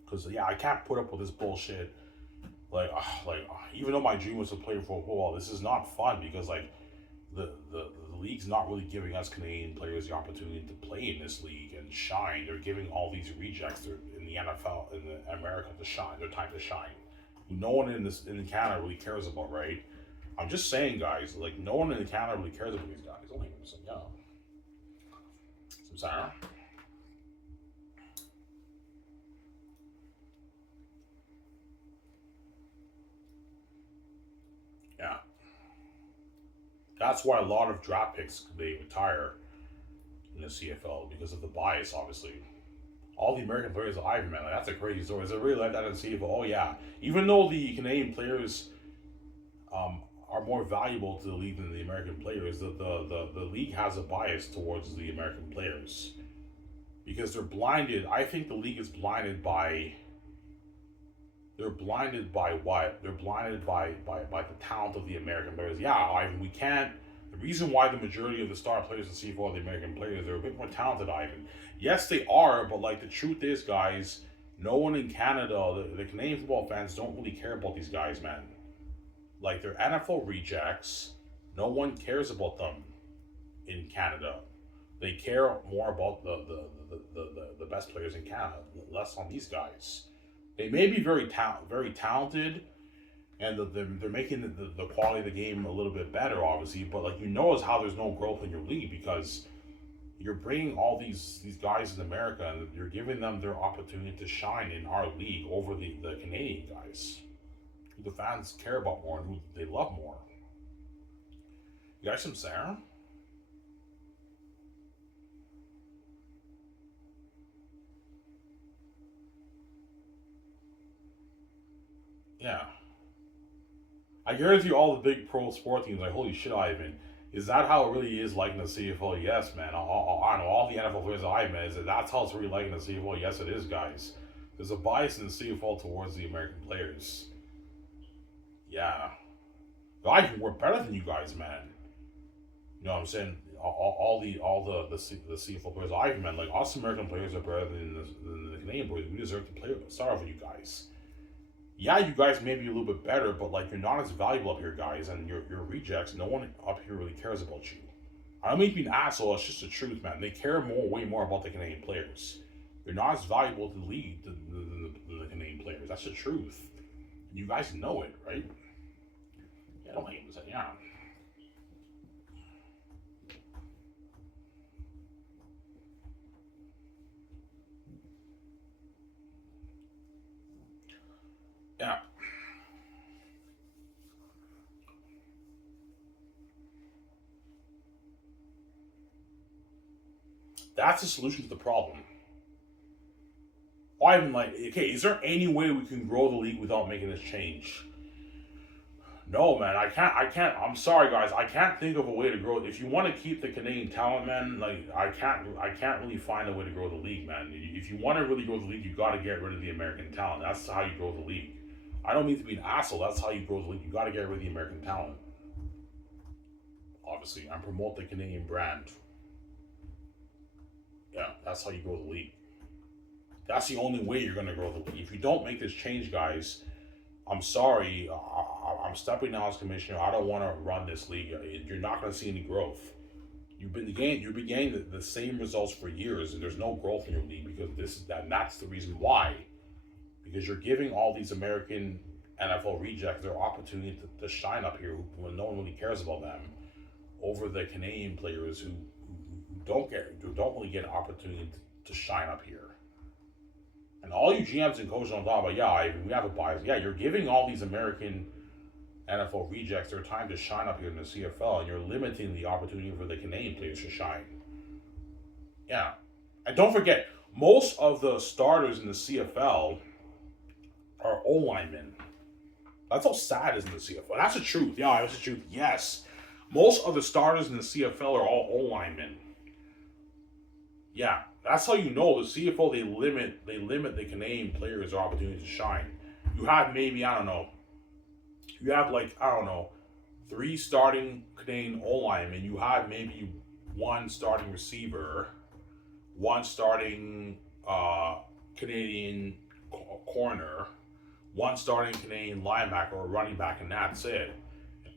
because I can't put up with this bullshit. Even though my dream was to play for football, this is not fun because the league's not really giving us Canadian players the opportunity to play in this league and shine. They're giving all these rejects in the NFL, in America, to shine. Their time to shine. No one in Canada really cares about, right? I'm just saying, guys. Like, no one in Canada really cares about these guys. Only saying, yeah. I'm sorry. Yeah. That's why a lot of draft picks they retire in the CFL because of the bias, obviously. All the American players are Ivan, man. Like, that's a crazy story. Is it really like that in the CFL? Oh yeah. Even though the Canadian players are more valuable to the league than the American players, the league has a bias towards the American players because they're blinded. I think the league is blinded by. They're blinded by what? They're blinded by the talent of the American players. Yeah, Ivan, we can't. The reason why the majority of the star players in CFL are the American players, they're a bit more talented, Ivan. Yes, they are, but the truth is, guys, no one in Canada, the Canadian football fans don't really care about these guys, man. They're NFL rejects. No one cares about them in Canada. They care more about the best players in Canada, less on these guys. They may be very talented, and they're making the quality of the game a little bit better, obviously. But like, as how there's no growth in your league because you're bringing all these guys in America and you're giving them their opportunity to shine in our league over the Canadian guys who the fans care about more and who they love more. You guys some Sarah? Yeah. I guarantee you all the big pro sport teams like, holy shit, Ivan. Is that how it really is like in the CFL? Yes, man. I know all the NFL players I've met is that that's how it's really like in the CFL. Yes, it is, guys. There's a bias in the CFL towards the American players. Yeah. I can work better than you guys, man. You know what I'm saying? The CFL players I've met, like us American players are better than the Canadian players. We deserve to play start with you guys. Yeah, you guys may be a little bit better, but like you're not as valuable up here, guys, and you're rejects. No one up here really cares about you. I don't mean to be an asshole. It's just the truth, man. They care way more about the Canadian players. They're not as valuable to the league than the Canadian players. That's the truth. You guys know it, right? Yeah, don't hate him. Yeah. Yeah. That's the solution to the problem. I'm like, okay, is there any way we can grow the league without making this change? No, man, I can't. I can't. I'm sorry, guys. I can't think of a way to grow it. If you want to keep the Canadian talent, man, like I can't. I can't really find a way to grow the league, man. If you want to really grow the league, you got to get rid of the American talent. That's how you grow the league. I don't mean to be an asshole. That's how you grow the league. You got to get rid of the American talent, obviously, and promote the Canadian brand. Yeah, that's how you grow the league. That's the only way you're going to grow the league. If you don't make this change, guys, I'm sorry. I'm stepping down as commissioner. I don't want to run this league. You're not going to see any growth. You've been getting the same results for years, and there's no growth in your league because that's the reason why. Because you're giving all these American NFL rejects their opportunity to shine up here when no one really cares about them, over the Canadian players who don't really get an opportunity to shine up here. And all you GMs and coaches don't talk about, yeah, we have a bias. Yeah, you're giving all these American NFL rejects their time to shine up here in the CFL, and you're limiting the opportunity for the Canadian players to shine. Yeah. And don't forget, most of the starters in the CFL are O linemen. That's how sad it is in the CFL. That's the truth. Yeah, that's the truth. Yes. Most of the starters in the CFL are all O linemen. Yeah, that's how you know the CFL they limit the Canadian players' opportunity to shine. You have maybe you have like three starting Canadian O linemen. You have maybe one starting receiver, one starting Canadian corner, one starting Canadian linebacker or running back, and that's it.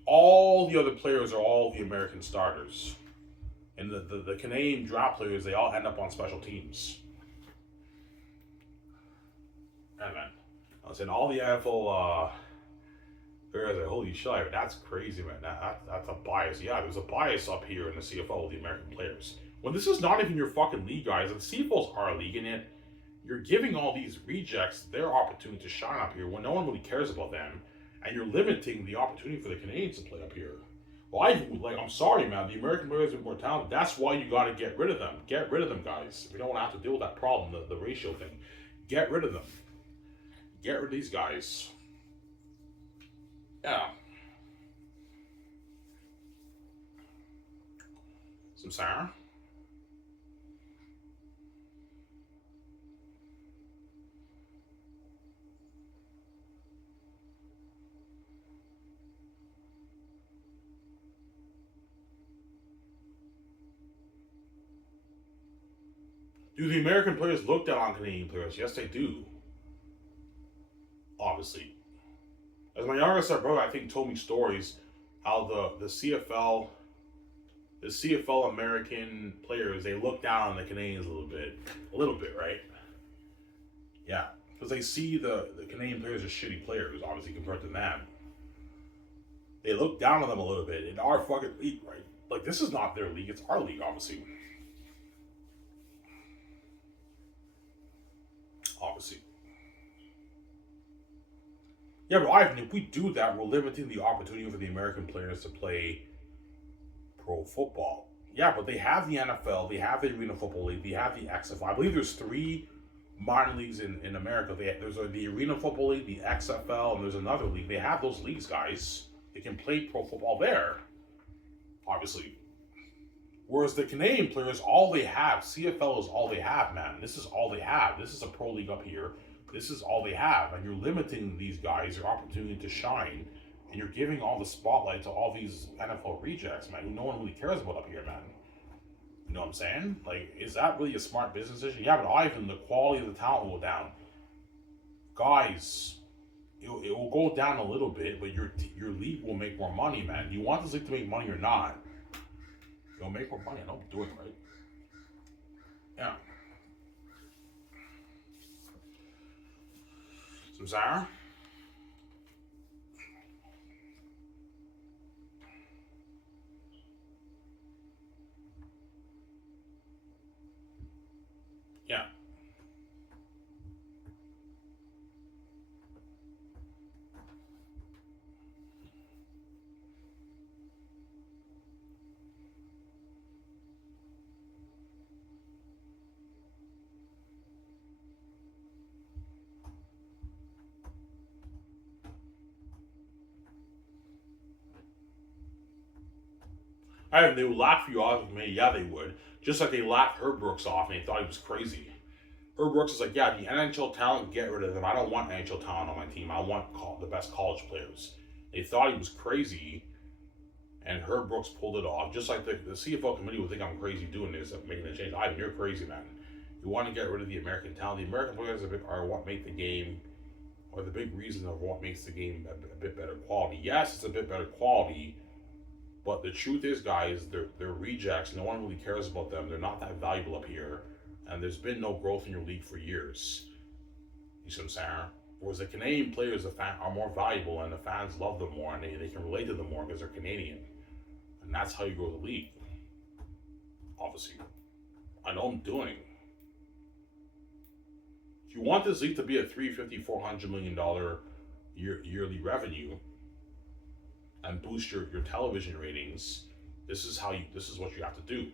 All the other players are all the American starters. And the Canadian draft players, they all end up on special teams. And man, I was saying all the NFL players are holy shit, that's crazy, man. That's a bias. Yeah, there's a bias up here in the CFL with the American players. When this is not even your fucking league, guys, and CFL's our league in it, you're giving all these rejects their opportunity to shine up here when no one really cares about them, and you're limiting the opportunity for the Canadians to play up here. Well, I'm sorry, man. The American players are more talented. That's why you got to get rid of them. Get rid of them, guys. We don't want to have to deal with that problem, the ratio thing. Get rid of them. Get rid of these guys. Yeah. Some Sarah? Do the American players look down on Canadian players? Yes, they do. Obviously. As my younger son brother, I think, told me stories how the CFL American players, they look down on the Canadians a little bit, right? Yeah, because they see the Canadian players as shitty players, obviously compared to them. They look down on them a little bit in our fucking league, right? Like, this is not their league, it's our league, obviously. Obviously. Yeah, but Ivan, if we do that, we're limiting the opportunity for the American players to play pro football. Yeah, but they have the NFL, they have the Arena Football League, they have the XFL. I believe there's three minor leagues in America. There's the Arena Football League, the XFL, and there's another league. They have those leagues, guys. They can play pro football there, obviously. Whereas the Canadian players, all they have, CFL is all they have, man. This is all they have. This is a pro league up here. This is all they have. And you're limiting these guys their opportunity to shine. And you're giving all the spotlight to all these NFL rejects, man, who no one really cares about up here, man. You know what I'm saying? Like, is that really a smart business decision? Yeah, but Ivan, the quality of the talent will go down. Guys, it will go down a little bit, but your league will make more money, man. You want this league to make money or not? It'll make more money. I know I'm doing it right. Yeah. Some Sarah? Yeah. They would laugh you off with me. Yeah, they would. Just like they laughed Herb Brooks off and they thought he was crazy. Herb Brooks is like, yeah, the NHL talent, get rid of them. I don't want NHL talent on my team. I want the best college players. They thought he was crazy, and Herb Brooks pulled it off. Just like the CFL committee would think I'm crazy doing this, making a change. Ivan, you're crazy, man. You want to get rid of the American talent. The American players are what make the game, or the big reason of what makes the game a bit better quality. Yes, it's a bit better quality, but the truth is, guys, they're rejects. No one really cares about them. They're not that valuable up here. And there's been no growth in your league for years. You see what I'm saying? Whereas the Canadian players are more valuable and the fans love them more and they can relate to them more because they're Canadian. And that's how you grow the league. Obviously. I know I'm doing. If you want this league to be a $350, $400 million yearly revenue and boost your television ratings, this is what you have to do.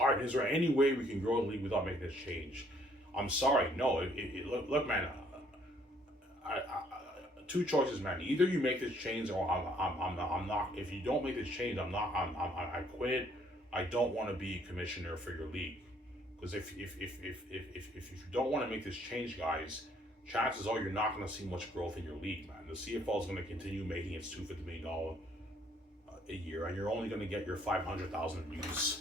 All right, is there any way we can grow the league without making this change? I'm sorry, no. Look, man. Two choices, man. Either you make this change, or I'm not. If you don't make this change, I quit. I don't want to be commissioner for your league, because if you don't want to make this change, guys, chances are you're not going to see much growth in your league, man. The CFL is going to continue making its $250 million a year, and you're only going to get your 500,000 views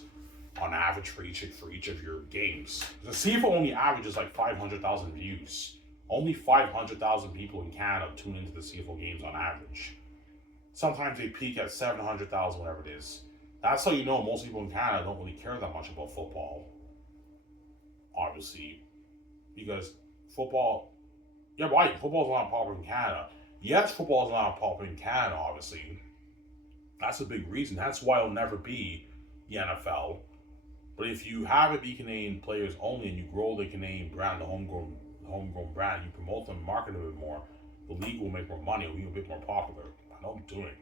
on average for each of your games. The CFL only averages like 500,000 views. Only 500,000 people in Canada tune into the CFL games on average. Sometimes they peak at 700,000, whatever it is. That's how you know most people in Canada don't really care that much about football. Obviously, because football, yeah, right, football's not popular in Canada. Yes, football is not popular in Canada, obviously. That's a big reason. That's why it'll never be the NFL. But if you have it be Canadian players only and you grow the Canadian brand, the homegrown brand, you promote them, market them a bit more, the league will make more money, it will be a bit more popular. I know I'm doing it.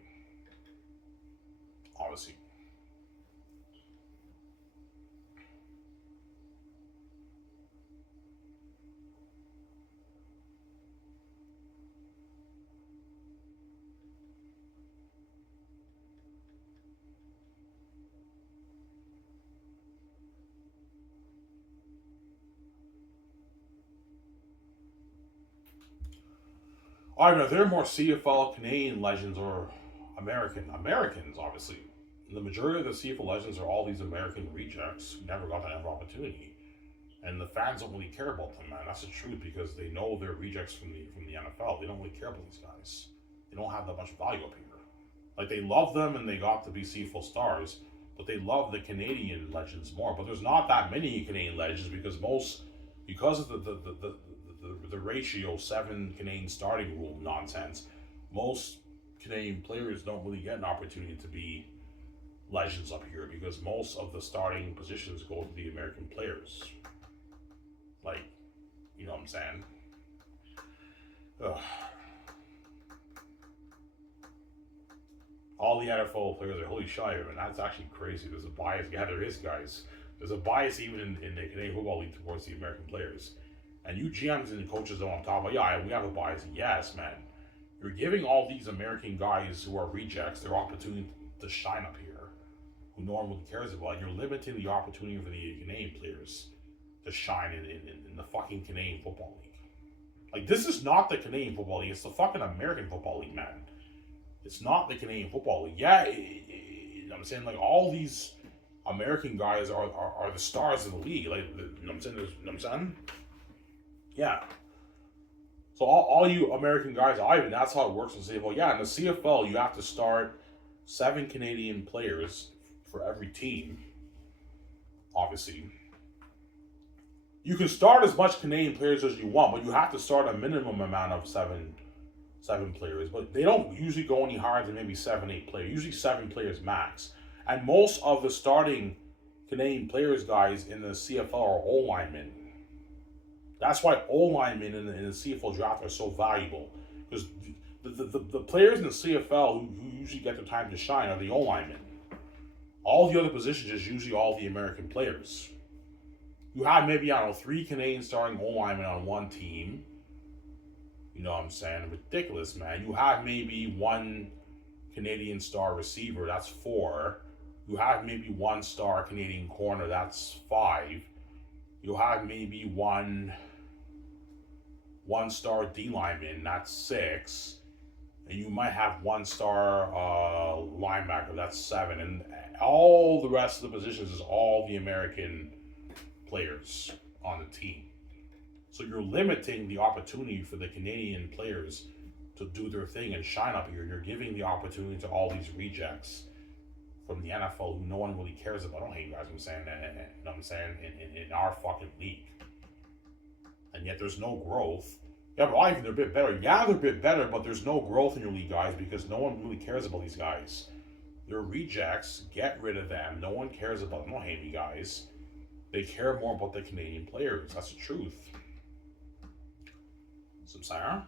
Obviously. I don't know, there are more CFL Canadian legends or Americans, obviously. The majority of the CFL legends are all these American rejects who never got that ever opportunity. And the fans don't really care about them, man. That's the truth, because they know they're rejects from the NFL. They don't really care about these guys. They don't have that much value up here. Like, they love them and they got to be CFL stars, but they love the Canadian legends more. But there's not that many Canadian legends because of the ratio 7 Canadian starting rule nonsense, most Canadian players don't really get an opportunity to be legends up here because most of the starting positions go to the American players. Like, you know what I'm saying? Ugh. All the NFL players are holy shy, and that's actually crazy. There's a bias. Yeah, there is, guys. There's a bias even in the Canadian Football League towards the American players. And you GMs and coaches don't want to talk about, yeah, we have a bias. Yes, man. You're giving all these American guys who are rejects their opportunity to shine up here, who no one really cares about. You're limiting the opportunity for the Canadian players to shine in the fucking Canadian Football League. Like, this is not the Canadian Football League. It's the fucking American Football League, man. It's not the Canadian Football League. Yeah, I'm saying, like, all these American guys are the stars of the league. Like, you know what I'm saying? You know what I'm saying? Yeah. So all you American guys, Ivan, that's how it works in the CFL. Yeah, in the CFL, you have to start 7 Canadian players for every team. Obviously. You can start as much Canadian players as you want, but you have to start a minimum amount of seven players. But they don't usually go any higher than maybe 7, 8 players. Usually 7 players max. And most of the starting Canadian players, guys, in the CFL are O-linemen. That's why O-linemen in the CFL draft are so valuable. Because the players in the CFL who usually get their time to shine are the O-linemen. All the other positions is usually all the American players. You have maybe, 3 Canadian starting O-linemen on one team. You know what I'm saying? Ridiculous, man. You have maybe 1 Canadian star receiver, that's 4. You have maybe 1 star Canadian corner, that's 5. You'll have maybe one star D lineman, that's 6. And you might have 1 star linebacker, that's 7. And all the rest of the positions is all the American players on the team. So you're limiting the opportunity for the Canadian players to do their thing and shine up here. You're giving the opportunity to all these rejects from the NFL who no one really cares about. I don't hate you guys, I'm saying that, you know what I'm saying, in our fucking league. And yet there's no growth. Yeah, but Ivan, they're a bit better. Yeah, they're a bit better, but there's no growth in your league, guys, because no one really cares about these guys. They're rejects. Get rid of them. No one cares about them. Don't hate me, guys. They care more about the Canadian players. That's the truth. So I'm saying,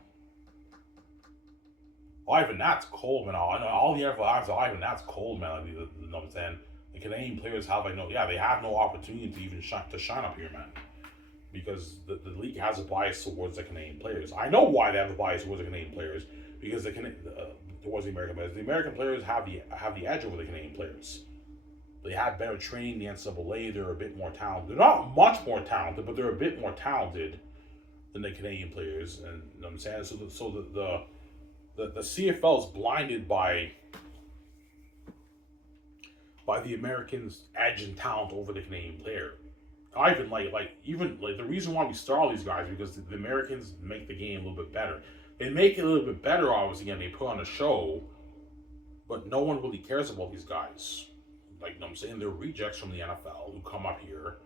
Ivan, that's cold, man. I know all the NFL have Ivan, that's cold, man. You know what I'm saying? The Canadian players have, they have no opportunity to even shine up here, man. Because the league has a bias towards the Canadian players. I know why they have a bias towards the Canadian players. Because towards the American players. The American players have the edge over the Canadian players. They have better training in the NCAA. They're a bit more talented. They're not much more talented, but they're a bit more talented than the Canadian players. And you know what I'm saying? So the CFL is blinded by the Americans' edge and talent over the Canadian player. Ivan, even the reason why we start all these guys is because the Americans make the game a little bit better. They make it a little bit better, obviously, and they put on a show, but no one really cares about these guys. Like, you know what I'm saying? They're rejects from the NFL who come up here,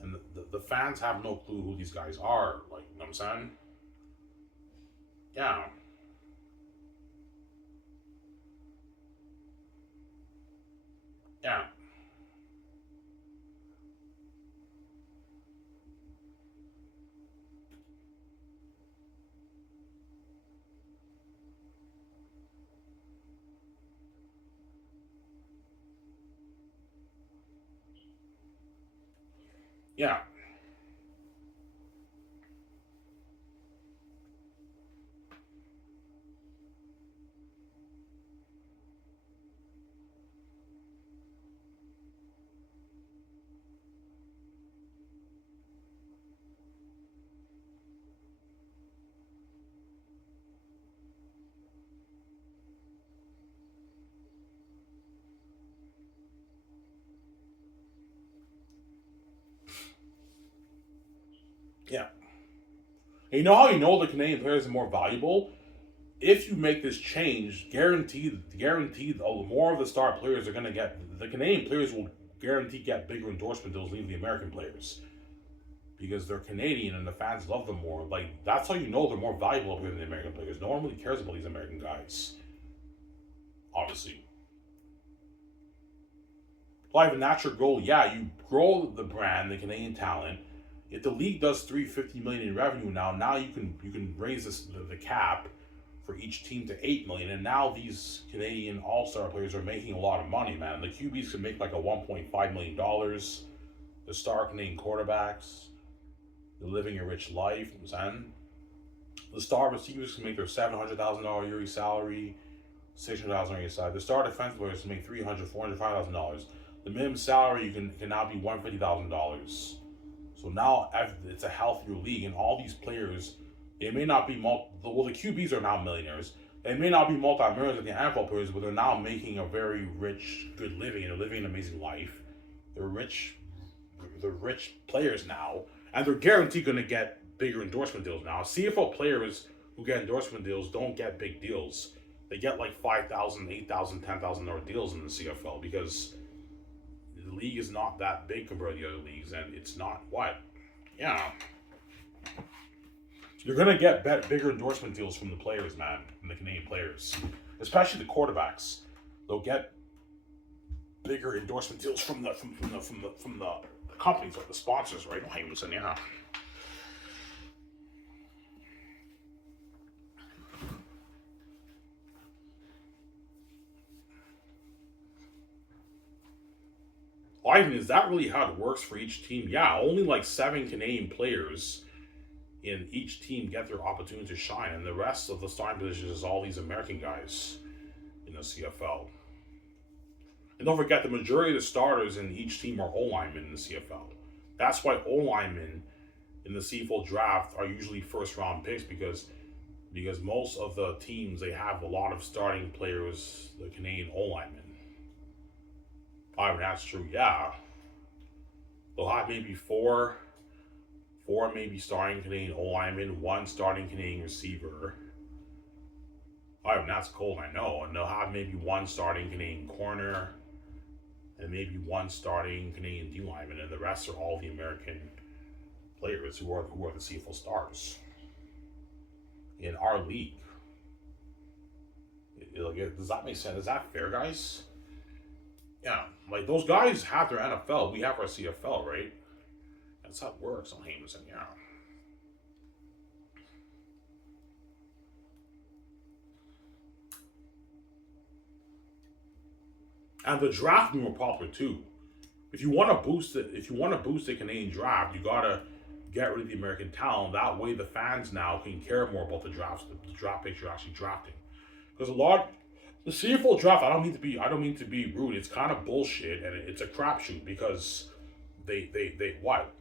and the fans have no clue who these guys are. Like, you know what I'm saying? Yeah. Yeah. Yeah. Yeah. And you know how you know the Canadian players are more valuable? If you make this change, guaranteed, more of the star players are going to get, the Canadian players will guaranteed get bigger endorsement deals than the American players. Because they're Canadian and the fans love them more. Like, that's how you know they're more valuable than the American players. No one really cares about these American guys. obviously. Live, and that's your goal. Yeah, you grow the brand, the Canadian talent. If the league does 350 million in revenue now you can raise the cap for each team to 8 million, and now these Canadian All Star players are making a lot of money, man. The QBs can make like a 1.5 million dollars. The star Canadian quarterbacks, they're living a rich life. You know what I'm saying? The star receivers can make their $700,000 yearly salary, $600,000 yearly salary. The star defensive players can make $300,000, $405,000. The minimum salary can now be $150,000. So now it's a healthier league, and all these players, they may not be the QBs are now millionaires. They may not be multi-millionaires like the NFL players, but they're now making a very rich, good living, and they're living an amazing life. They're rich players now, and they're guaranteed going to get bigger endorsement deals now. CFL players who get endorsement deals don't get big deals. They get like $5,000, $8,000, $10,000 deals in the CFL because the league is not that big compared to the other leagues, and it's not what? Yeah. You're going to get bigger endorsement deals from the players, man, from the Canadian players, especially the quarterbacks. They'll get bigger endorsement deals from the companies, like the sponsors, right? Yeah. Ivan, is that really how it works for each team? Yeah, only like 7 Canadian players in each team get their opportunity to shine, and the rest of the starting positions is all these American guys in the CFL. And don't forget, the majority of the starters in each team are O-linemen in the CFL. That's why O-linemen in the CFL draft are usually first round picks because most of the teams, they have a lot of starting players, the Canadian O-linemen. I mean, that's true, yeah. They'll have maybe four maybe starting Canadian O-linemen, 1 starting Canadian receiver. I mean, that's cold, I know. And they'll have maybe 1 starting Canadian corner and maybe 1 starting Canadian D-lineman, and the rest are all the American players who are the CFL stars in our league. Does that make sense? Is that fair, guys? Yeah, like those guys have their NFL. We have our CFL, right? That's how it works on Jameson, yeah. And the draft being more popular too. If you want to boost the Canadian draft, you gotta get rid of the American talent. That way, the fans now can care more about the draft picks you're actually drafting. Because the CFL draft, I don't mean to be rude. It's kind of bullshit, and it's a crapshoot because they what?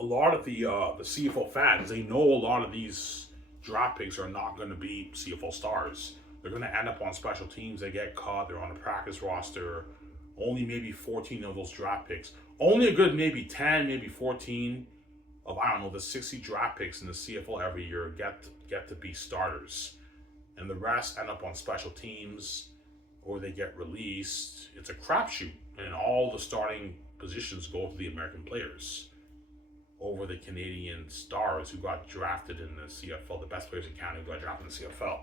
A lot of the CFL fans, they know a lot of these draft picks are not going to be CFL stars. They're going to end up on special teams. They get caught. They're on the practice roster. Only maybe 14 of those draft picks. Only a good maybe 10, maybe 14 of, I don't know, the 60 draft picks in the CFL every year get to be starters. And the rest end up on special teams or they get released. It's a crapshoot. And all the starting positions go to the American players over the Canadian stars who got drafted in the CFL, the best players in Canada who got drafted in the CFL.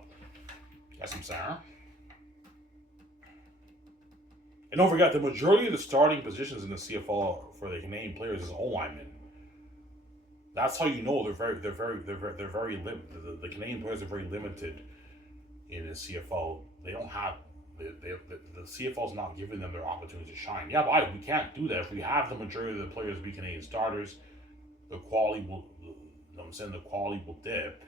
That's what I'm saying. And don't forget, the majority of the starting positions in the CFL for the Canadian players is O-linemen. That's how you know they're very limited. The Canadian players are very limited in the CFL. They don't have the CFL's not giving them their opportunity to shine. Yeah, but we can't do that if we have the majority of the players be Canadian starters. The quality will, the quality will dip.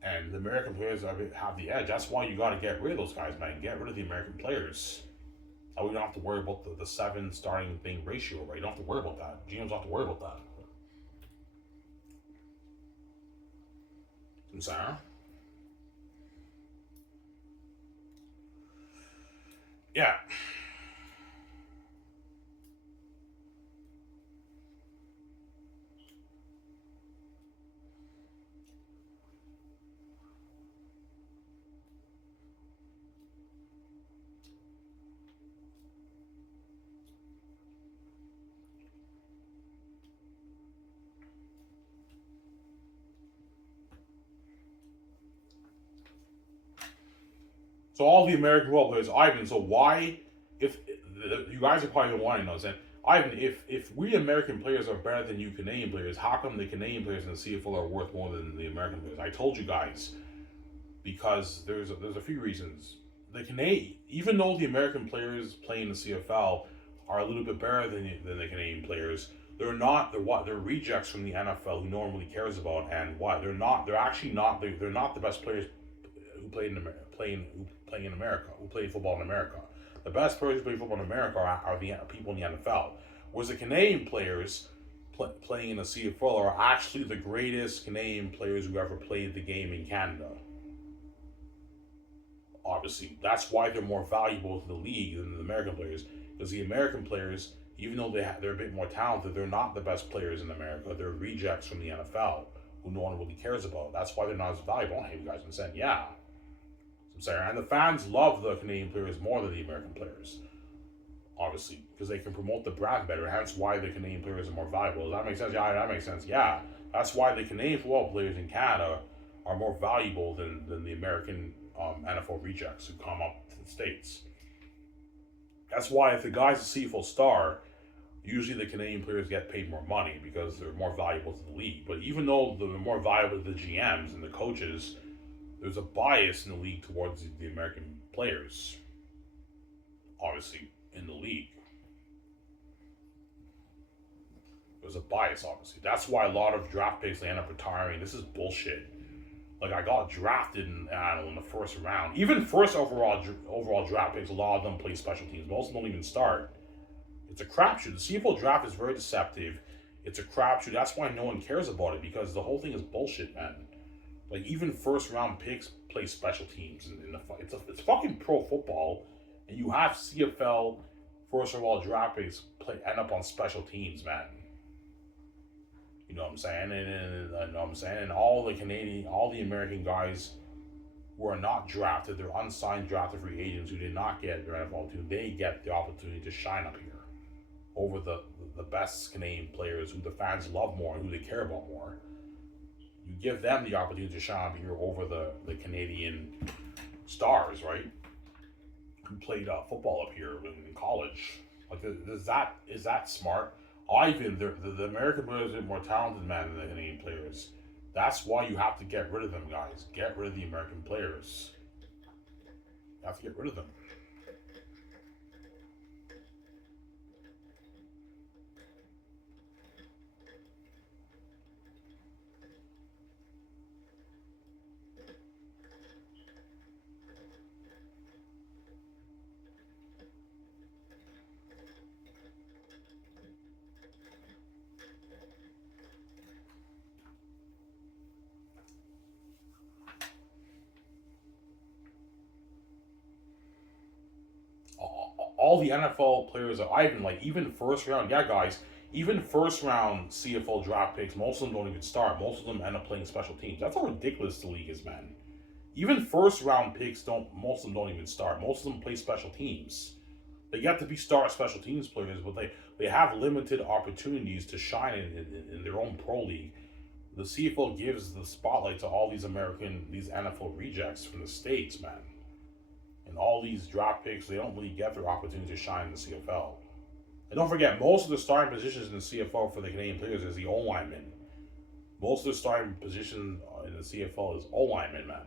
And the American players have the edge. That's why you got to get rid of those guys, man. Get rid of the American players. So we don't have to worry about the 7 starting thing ratio, right? You don't have to worry about that. GMs don't have to worry about that. I'm sorry? Yeah. So all the American football players, Ivan. So why, if you guys are probably wanting to know, saying Ivan, if we American players are better than you Canadian players, how come the Canadian players in the CFL are worth more than the American players? I told you guys because there's a few reasons. The Canadian, even though the American players playing the CFL are a little bit better than the Canadian players, they're not. They're rejects from the NFL who no one really cares about, and what they're not. They're actually not. They're not the best players who play in America, who play football in America. The best players who play football in America are the people in the NFL. Whereas the Canadian players playing in the CFL are actually the greatest Canadian players who ever played the game in Canada. Obviously, that's why they're more valuable to the league than the American players. Because the American players, even though they're a bit more talented, they're not the best players in America. They're rejects from the NFL who no one really cares about. That's why they're not as valuable. Hey, you guys been saying, yeah. I'm saying, and the fans love the Canadian players more than the American players, obviously, because they can promote the brand better. Hence, why the Canadian players are more valuable. Does that make sense? Yeah, that makes sense. Yeah, that's why the Canadian football players in Canada are more valuable than the American NFL rejects who come up to the States. That's why if the guy's a CFL star, usually the Canadian players get paid more money because they're more valuable to the league. But even though they're more valuable to the GMs and the coaches, there's a bias in the league towards the American players, obviously, in the league. There's a bias, obviously. That's why a lot of draft picks they end up retiring. This is bullshit. Like, I got drafted in, I don't know, in the first round. Even first overall draft picks, a lot of them play special teams. Most of them don't even start. It's a crapshoot. The CFL draft is very deceptive. It's a crapshoot. That's why no one cares about it, because the whole thing is bullshit, man. Like, even first round picks play special teams in the fight. It's fucking pro football, and you have CFL first overall draft picks end up on special teams, man. You know what I'm saying? And you know what I'm saying? And all the American guys who are not drafted, they're unsigned drafted free agents who did not get their NFL team, they get the opportunity to shine up here over the best Canadian players who the fans love more and who they care about more. You give them the opportunity to shine up here over the Canadian stars, right? Who played football up here in college. Like, is that smart? Ivan, the American players are more talented, man, than the Canadian players. That's why you have to get rid of them, guys. Get rid of the American players. You have to get rid of them. All the NFL players are Ivan, like, even first round, yeah, guys, even first round CFL draft picks, most of them don't even start. Most of them end up playing special teams. That's how ridiculous the league is, man. Even first round picks most of them don't even start. Most of them play special teams. They get to be star special teams players, but they have limited opportunities to shine in their own pro league. The CFL gives the spotlight to all these NFL rejects from the States, man. And all these draft picks, they don't really get their opportunity to shine in the CFL. And don't forget, most of the starting positions in the CFL for the Canadian players is the O-lineman. Most of the starting position in the CFL is O-lineman, man.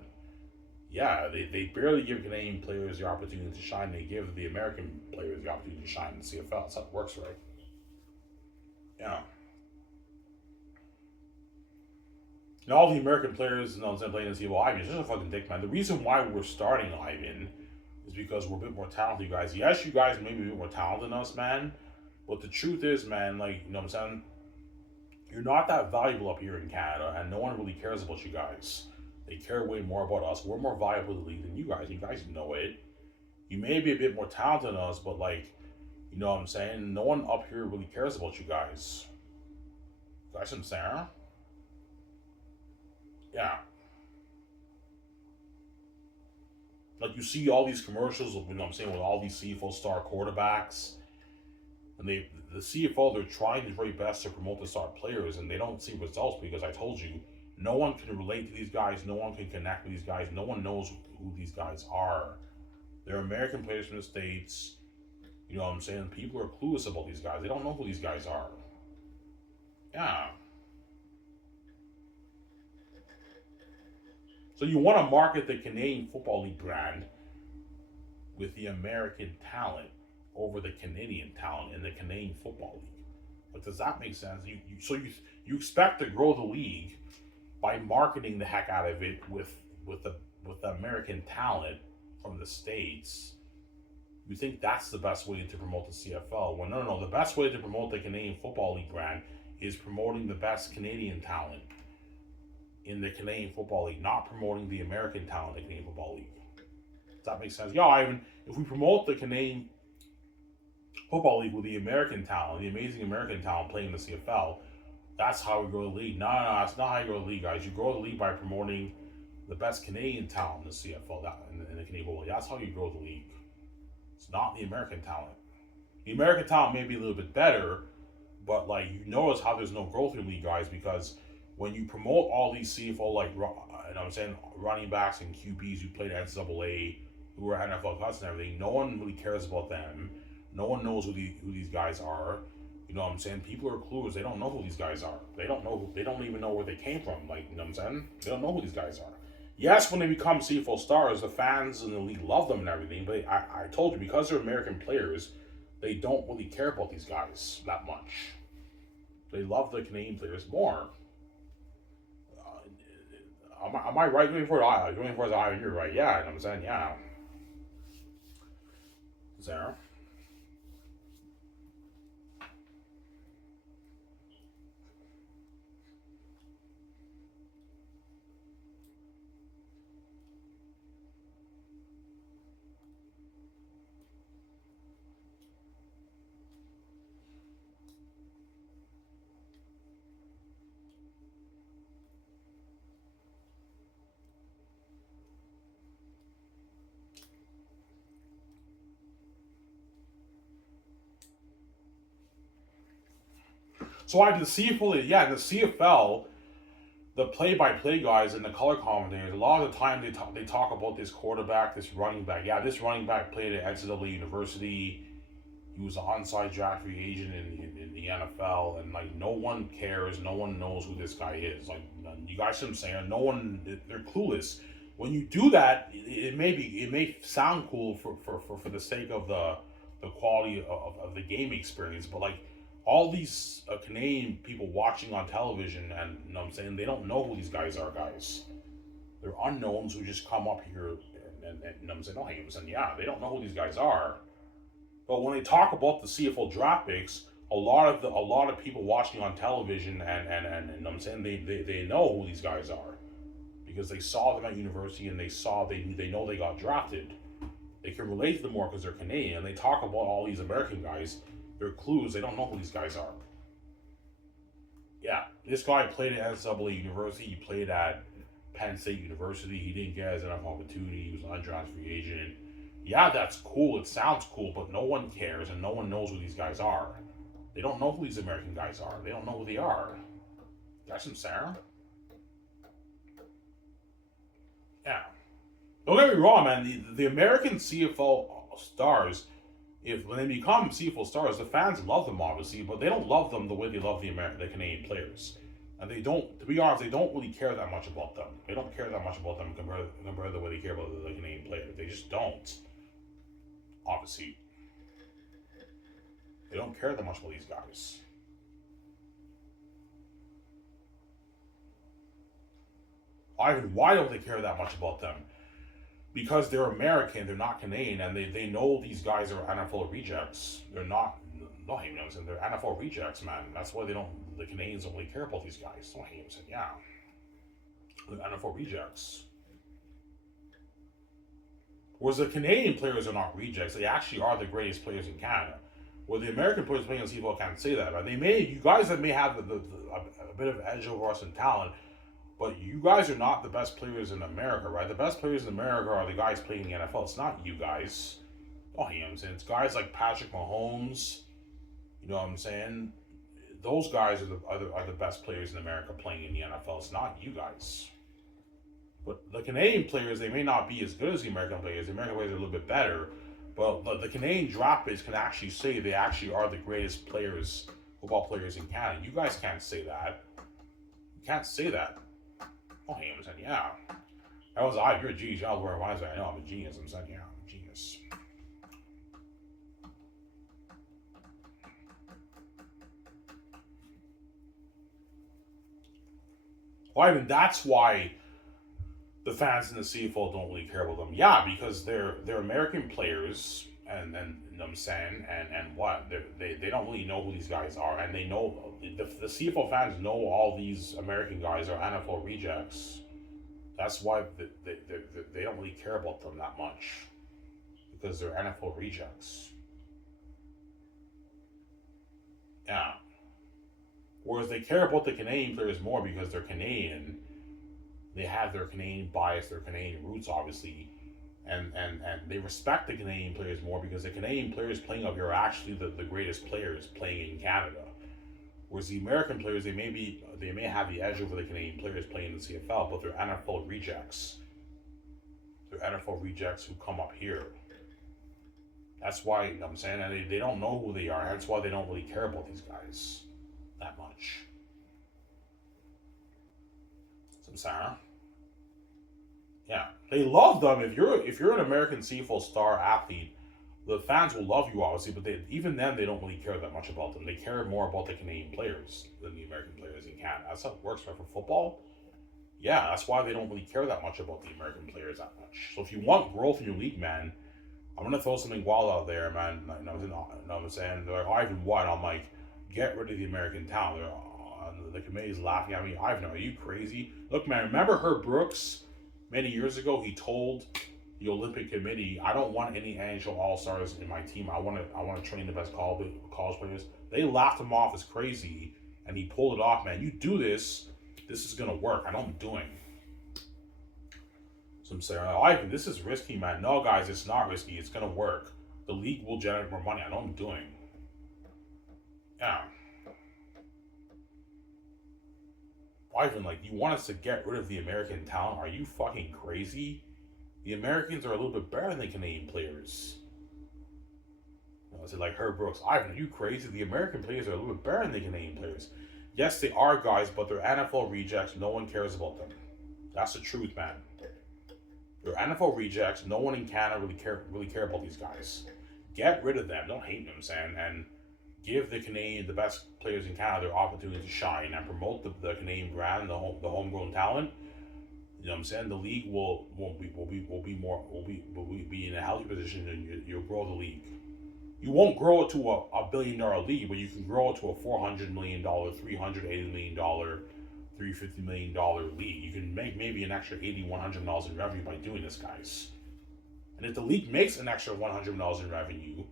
Yeah, they barely give Canadian players the opportunity to shine. They give the American players the opportunity to shine in the CFL. That's how it works, right? Yeah. And all the American players, you know, playing in the CFL, Ivan, it's just a fucking dick, man. The reason why we're starting Ivan is because we're a bit more talented, you guys. Yes, you guys may be a bit more talented than us, man. But the truth is, man, like, you know what I'm saying? You're not that valuable up here in Canada, and no one really cares about you guys. They care way more about us. We're more valuable to the league than you guys. You guys know it. You may be a bit more talented than us, but, like, you know what I'm saying? No one up here really cares about you guys. You guys understand, huh? Yeah. Like, you see all these commercials, you know what I'm saying, with all these CFL star quarterbacks. And the CFL, they're trying their very best to promote the star players, and they don't see results because I told you, no one can relate to these guys. No one can connect with these guys. No one knows who these guys are. They're American players from the States. You know what I'm saying? People are clueless about these guys. They don't know who these guys are. Yeah. So you want to market the Canadian Football League brand with the American talent over the Canadian talent in the Canadian Football League. But does that make sense? You expect to grow the league by marketing the heck out of it with the American talent from the States. You think that's the best way to promote the CFL? Well, no. The best way to promote the Canadian Football League brand is promoting the best Canadian talent in the Canadian Football League, not promoting the American talent in the Canadian Football League. Does that make sense? Yeah, Ivan, if we promote the Canadian Football League with the American talent, the amazing American talent playing in the CFL, that's how we grow the league. No, that's not how you grow the league, guys. You grow the league by promoting the best Canadian talent in the CFL, in the Canadian Football League. That's how you grow the league. It's not the American talent. The American talent may be a little bit better, but like you notice how there's no growth in the league, guys, because when you promote all these CFL running backs and QBs who played NCAA, who are NFL cuts and everything, no one really cares about them. No one knows who these guys are. You know what I'm saying? People are clueless. They don't know who these guys are. They don't even know where they came from. Like, you know what I'm saying? They don't know who these guys are. Yes, when they become CFL stars, the fans in the league love them and everything. But I told you, because they're American players, they don't really care about these guys that much. They love the Canadian players more. Am I right? Going for the eye. You're right. Yeah, you know what I'm saying? Yeah. Sarah? So I the CFL, yeah, the CFL, the play-by-play guys and the color commentators, a lot of the time they talk about this quarterback, this running back. Yeah, this running back played at NCAA University. He was an onside draft free agent in the NFL, and like no one cares, no one knows who this guy is. Like you guys see what I'm saying? No one, they're clueless. When you do that, it may sound cool for the sake of the quality of the game experience, but like all these Canadian people watching on television, and you know what I'm saying, they don't know who these guys are, guys. They're unknowns who just come up here and you know what I'm saying, oh, hey, yeah, they don't know who these guys are. But when they talk about the CFL draft picks, a lot of people watching on television and you know what I'm saying, they know who these guys are because they saw them at university and they know they got drafted. They can relate to them more because they're Canadian. And they talk about all these American guys. They're clues. They don't know who these guys are. Yeah, this guy played at NCAA University. He played at Penn State University. He didn't get his NFL opportunity. He was an undrafted free agent. Yeah, that's cool. It sounds cool, but no one cares and no one knows who these guys are. They don't know who these American guys are. They don't know who they are. That's some Sarah. Yeah. Don't get me wrong, man. The American CFL stars, if when they become CFL stars, the fans love them obviously, but they don't love them the way they love the Canadian players. And they don't, to be honest, they don't really care that much about them. They don't care that much about them compared to the way they care about the Canadian players. They just don't. Obviously, they don't care that much about these guys. Ivan, why don't they care that much about them? Because they're American, they're not Canadian, and they know these guys are NFL rejects. They're not, no, they're NFL rejects, man. That's why the Canadians don't really care about these guys. No, yeah. They're NFL rejects. Whereas the Canadian players are not rejects, they actually are the greatest players in Canada. Where the American players playing on CFL can't say that, right? You guys that may have a bit of edge over us in talent, but you guys are not the best players in America, right? The best players in America are the guys playing in the NFL. It's not you guys. Oh, you know what I'm saying? It's guys like Patrick Mahomes. You know what I'm saying? Those guys are the best players in America playing in the NFL. It's not you guys. But the Canadian players, they may not be as good as the American players. The American players are a little bit better. But the Canadian draft base can actually say they actually are the greatest players, football players in Canada. You guys can't say that. You can't say that. Oh, hey, I'm saying, yeah. That was I. You're a genius. Y'all were wise. I know I'm a genius. I'm saying, yeah, I'm a genius. Well, I mean, that's why the fans in the CFL don't really care about them. Yeah, because they're American players, and you know what I'm saying, and what they don't really know who these guys are, and they know the CFL fans know all these American guys are NFL rejects. That's why they don't really care about them that much because they're NFL rejects. Yeah. Whereas they care about the Canadian players more because they're Canadian. They have their Canadian bias, their Canadian roots, obviously, and they respect the Canadian players more because the Canadian players playing up here are actually the greatest players playing in Canada. Whereas the American players, they may have the edge over the Canadian players playing in the CFL, but they're NFL rejects. They're NFL rejects who come up here. That's why, you know what I'm saying, and they don't know who they are. That's why they don't really care about these guys that much. Some Sarah. Yeah, they love them. If you're an American CFL star athlete, the fans will love you obviously, but even then they don't really care that much about them. They care more about the Canadian players than the American players in Canada. That's how it works, right? For football. Yeah, that's why they don't really care that much about the American players that much. So if you want growth in your league, man, I'm gonna throw something wild out there, man. You know what I'm saying? They're like, Ivan, what? I'm like, get rid of the American talent. The committee's laughing at me. Ivan, are you crazy? Look, man, remember Herb Brooks? Many years ago, he told the Olympic Committee, "I don't want any NHL All Stars in my team. I want to train the best college players." They laughed him off as crazy, and he pulled it off. Man, you do this, this is gonna work. I know I'm doing. So I'm saying, Ivan, this is risky, man. No, guys, it's not risky. It's gonna work. The league will generate more money. I know I'm doing. Yeah. Ivan, like, you want us to get rid of the American talent? Are you fucking crazy? The Americans are a little bit better than the Canadian players. You know, is it like Herb Brooks? Ivan, are you crazy? The American players are a little bit better than the Canadian players. Yes, they are guys, but they're NFL rejects. No one cares about them. That's the truth, man. They're NFL rejects. No one in Canada really care about these guys. Get rid of them. Don't hate them, Sam, and give the best players in Canada, their opportunity to shine and promote the Canadian brand, the homegrown talent. You know what I'm saying? The league will be in a healthy position, and you'll grow the league. You won't grow it to a $1 billion league, but you can grow it to a $400 million, $380 million, $350 million league. You can make maybe an extra $80, $100 in revenue by doing this, guys. And if the league makes an extra $100 in revenue,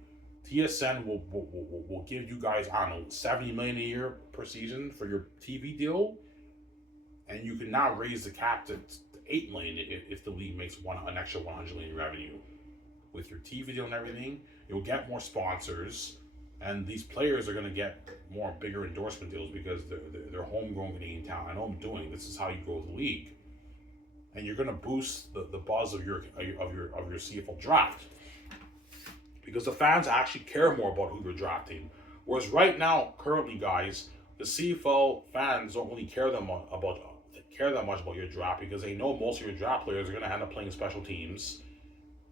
TSN will give you guys, I don't know, $70 million a year per season for your TV deal, and you can now raise the cap to $8 million if the league makes an extra $100 million in revenue with your TV deal and everything. You'll get more sponsors, and these players are going to get more bigger endorsement deals because they're homegrown Canadian talent. I know I'm doing. This is how you grow the league, and you're going to boost the buzz of your CFL draft because the fans actually care more about who you're drafting. Whereas right now, currently, guys, the CFL fans don't really care that much about your draft because they know most of your draft players are going to end up playing special teams,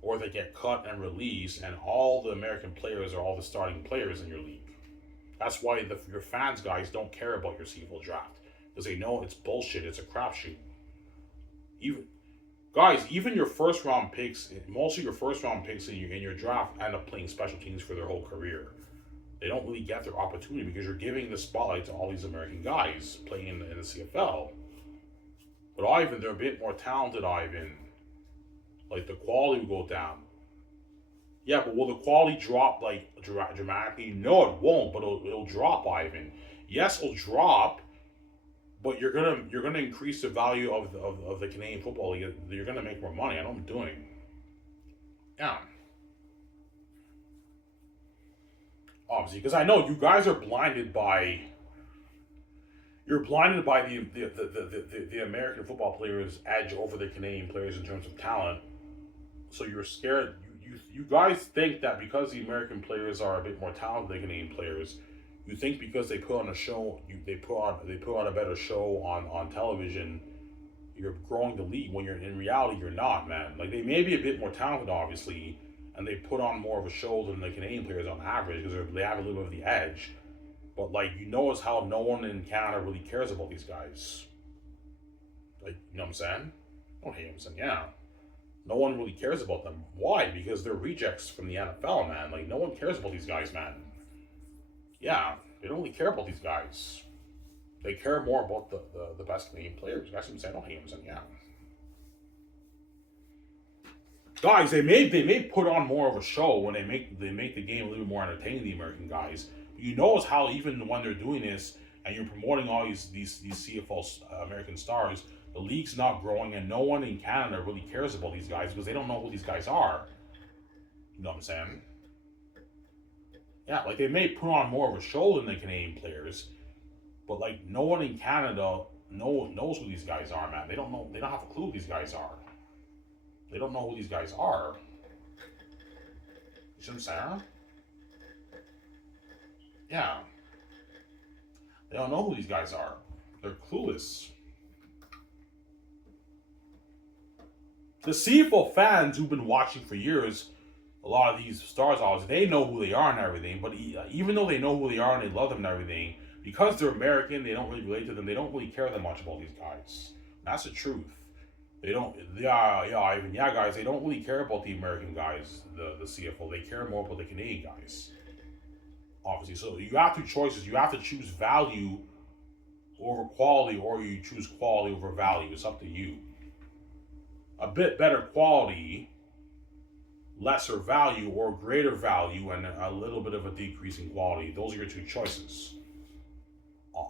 or they get cut and released, and all the American players are all the starting players in your league. That's why your fans, guys, don't care about your CFL draft because they know it's bullshit. It's a crapshoot. Even your first round picks, most of your first round picks in your draft end up playing special teams for their whole career. They don't really get their opportunity because you're giving the spotlight to all these American guys playing in the CFL. But Ivan, they're a bit more talented, Ivan. Like, the quality will go down. Yeah, but will the quality drop, like, dramatically? No, it won't, but it'll drop, Ivan. Yes, it'll drop, but you're gonna increase the value of the Canadian football league. You're gonna make more money. I know what I'm doing. Yeah. Obviously, because I know you guys are blinded by you're blinded by the American football players' edge over the Canadian players in terms of talent. So you're scared. You guys think that because the American players are a bit more talented than Canadian players, you think because they put on a show, they put on a better show on television, you're growing the league. When you're in reality, you're not, man. Like they may be a bit more talented, obviously, and they put on more of a show than the Canadian players on average because they have a little bit of the edge. But like you notice how no one in Canada really cares about these guys. Like you know what I'm saying? Don't hate them, saying yeah. No one really cares about them. Why? Because they're rejects from the NFL, man. Like no one cares about these guys, man. Yeah, they don't really care about these guys. They care more about the best Canadian players. That's what I'm saying. Don't hate them, saying yeah. Guys, they may put on more of a show when they make the game a little bit more entertaining. The American guys, but you notice how even when they're doing this and you're promoting all these CFL American stars, the league's not growing, and no one in Canada really cares about these guys because they don't know who these guys are. You know what I'm saying? Yeah, like they may put on more of a show than the Canadian players, but like no one in Canada knows who these guys are, man. They don't know. They don't have a clue who these guys are. They don't know who these guys are. You see what I'm saying? Yeah. They don't know who these guys are. They're clueless. The CFL fans who've been watching for years, a lot of these stars, they know who they are and everything. But even though they know who they are and they love them and everything, because they're American, they don't really relate to them. They don't really care that much about these guys. That's the truth. They don't. Guys. They don't really care about the American guys, the CFL. They care more about the Canadian guys. Obviously, so you have two choices. You have to choose value over quality, or you choose quality over value. It's up to you. A bit better quality, lesser value, or greater value, and a little bit of a decrease in quality. Those are your two choices.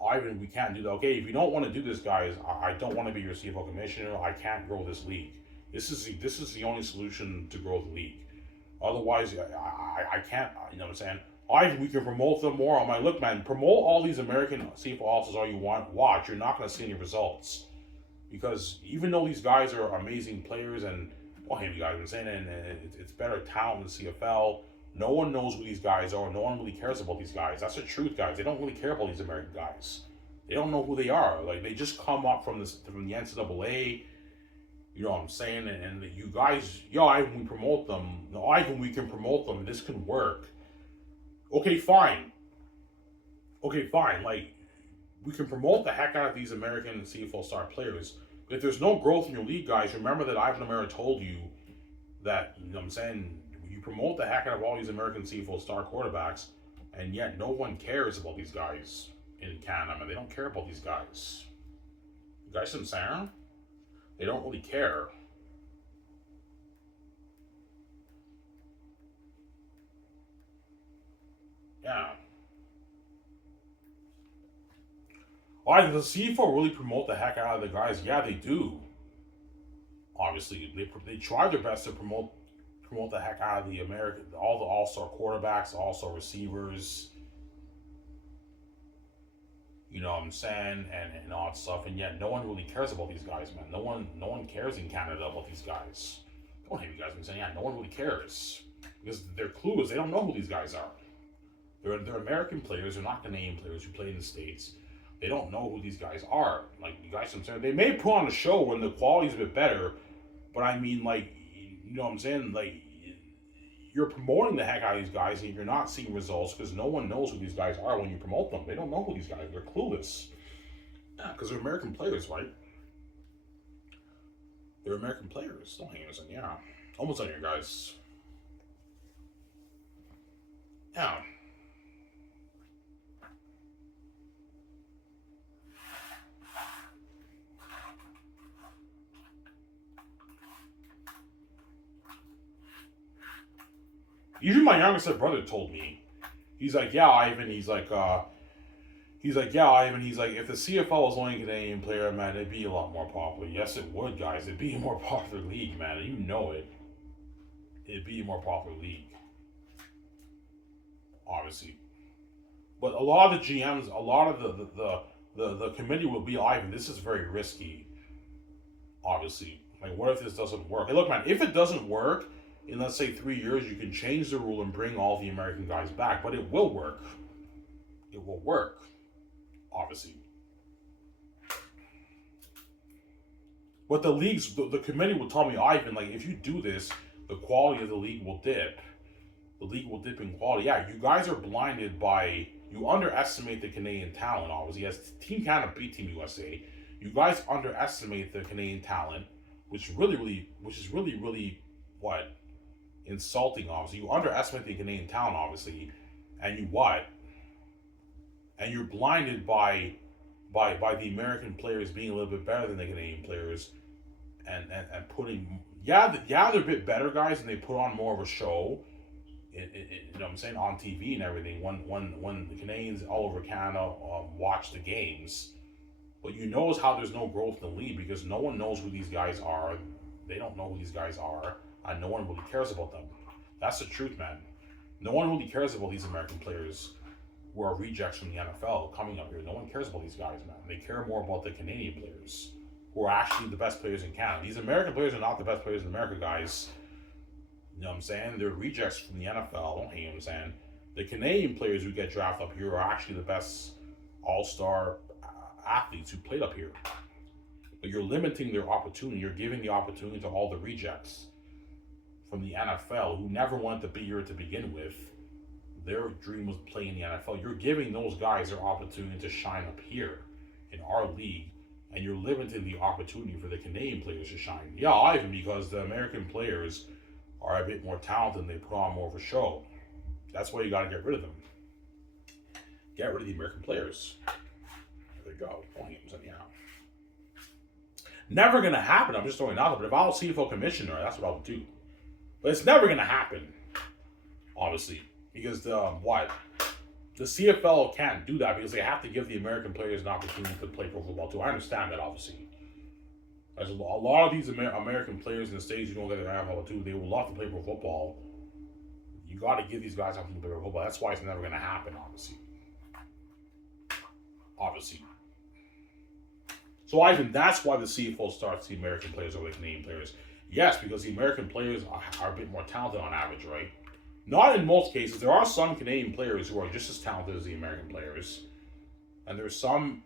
Ivan, we can't do that. Okay, if you don't want to do this, guys, I don't want to be your CFL commissioner. I can't grow this league. This is the only solution to grow the league. Otherwise, I can't. You know what I'm saying? Ivan, we can promote them more. I'm like, look, man, promote all these American CFL officers all you want. Watch, you're not going to see any results. Because even though these guys are amazing players, and well, hey, you guys have been saying, and it's better talent than CFL. No one knows who these guys are. No one really cares about these guys. That's the truth, guys. They don't really care about these American guys. They don't know who they are. Like they just come up from the NCAA. You know what I'm saying? And you guys, Ivan, we promote them. No, Ivan, we can promote them. This can work. Okay, fine. Like we can promote the heck out of these American CFL star players. But if there's no growth in your league, guys, remember that Ivan Amara told you that, you know what I'm saying, you promote the heck out of all these American CFL star quarterbacks, and yet no one cares about these guys in Canada. They don't care about these guys. You guys see what I'm saying? They don't really care. Yeah. Why does the CFL really promote the heck out of the guys? Yeah, they do. Obviously, they try their best to promote the heck out of the American, all the all-star quarterbacks, all-star receivers. You know what I'm saying, and all that stuff. And yet, no one really cares about these guys, man. No one cares in Canada about these guys. Don't hate you guys. I'm saying, yeah, no one really cares because they're clueless. They don't know who these guys are. They're American players. They're not Canadian players who play in the States. They don't know who these guys are. Like you guys, I'm saying, they may put on a show when the quality's a bit better, but I mean, like, you know what I'm saying? Like, you're promoting the heck out of these guys, and you're not seeing results because no one knows who these guys are when you promote them. They don't know who these guys are. They're clueless. Yeah, because they're American players, right? They're American players. Don't hang us on. Yeah, almost on here, guys. Yeah. Even my youngest brother told me, he's like, yeah, Ivan, he's like, yeah, Ivan, he's like, if the CFL was only a Canadian player, man, it'd be a lot more popular. Yes, it would, guys. It'd be a more popular league, man. You know it. It'd be a more popular league. Obviously. But a lot of the GMs, a lot of the committee will be like, this is very risky, obviously. Like, what if this doesn't work? Hey, look, man, if it doesn't work in, let's say, 3 years, you can change the rule and bring all the American guys back, but it will work. It will work, obviously. But the leagues, the committee will tell me, Ivan, like, if you do this, the quality of the league will dip. The league will dip in quality. Yeah, you guys are blinded by, you underestimate the Canadian talent, obviously. Yes, Team Canada beat Team USA. You guys underestimate the Canadian talent, which is really, what? Insulting, obviously. You underestimate the Canadian talent, obviously. And you what? And you're blinded by the American players being a little bit better than the Canadian players, and putting, they're a bit better, guys, and they put on more of a show, you know what I'm saying, on TV and everything, when the Canadians all over Canada watch the games. But you notice how there's no growth in the league, because no one knows who these guys are. They don't know who these guys are, and no one really cares about them. That's the truth, man. No one really cares about these American players who are rejects from the NFL coming up here. No one cares about these guys, man. They care more about the Canadian players, who are actually the best players in Canada. These American players are not the best players in America, guys. You know what I'm saying? They're rejects from the NFL. Don't hate, you know what I'm saying? The Canadian players who get drafted up here are actually the best all-star athletes who played up here. But you're limiting their opportunity. You're giving the opportunity to all the rejects from the NFL who never wanted to be here to begin with. Their dream was playing in the NFL. You're giving those guys their opportunity to shine up here in our league, and you're limiting the opportunity for the Canadian players to shine. Yeah, Ivan, because the American players are a bit more talented and they put on more of a show. That's why you got to get rid of them. Get rid of the American players. There you go. Yeah. Never going to happen. I'm just throwing it out there. But if I was CFL commissioner, that's what I would do. But it's never going to happen, obviously. Because the CFL can't do that, because they have to give the American players an opportunity to play pro football too. I understand that, obviously. There's a lot of these American players in the States who don't get their NFL too. They would love to play pro football. You got to give these guys opportunity to play pro football. That's why it's never going to happen, obviously. So Ivan, that's why the CFL starts the American players over the Canadian players. Yes, because the American players are a bit more talented on average, right? Not in most cases. There are some Canadian players who are just as talented as the American players. And there's some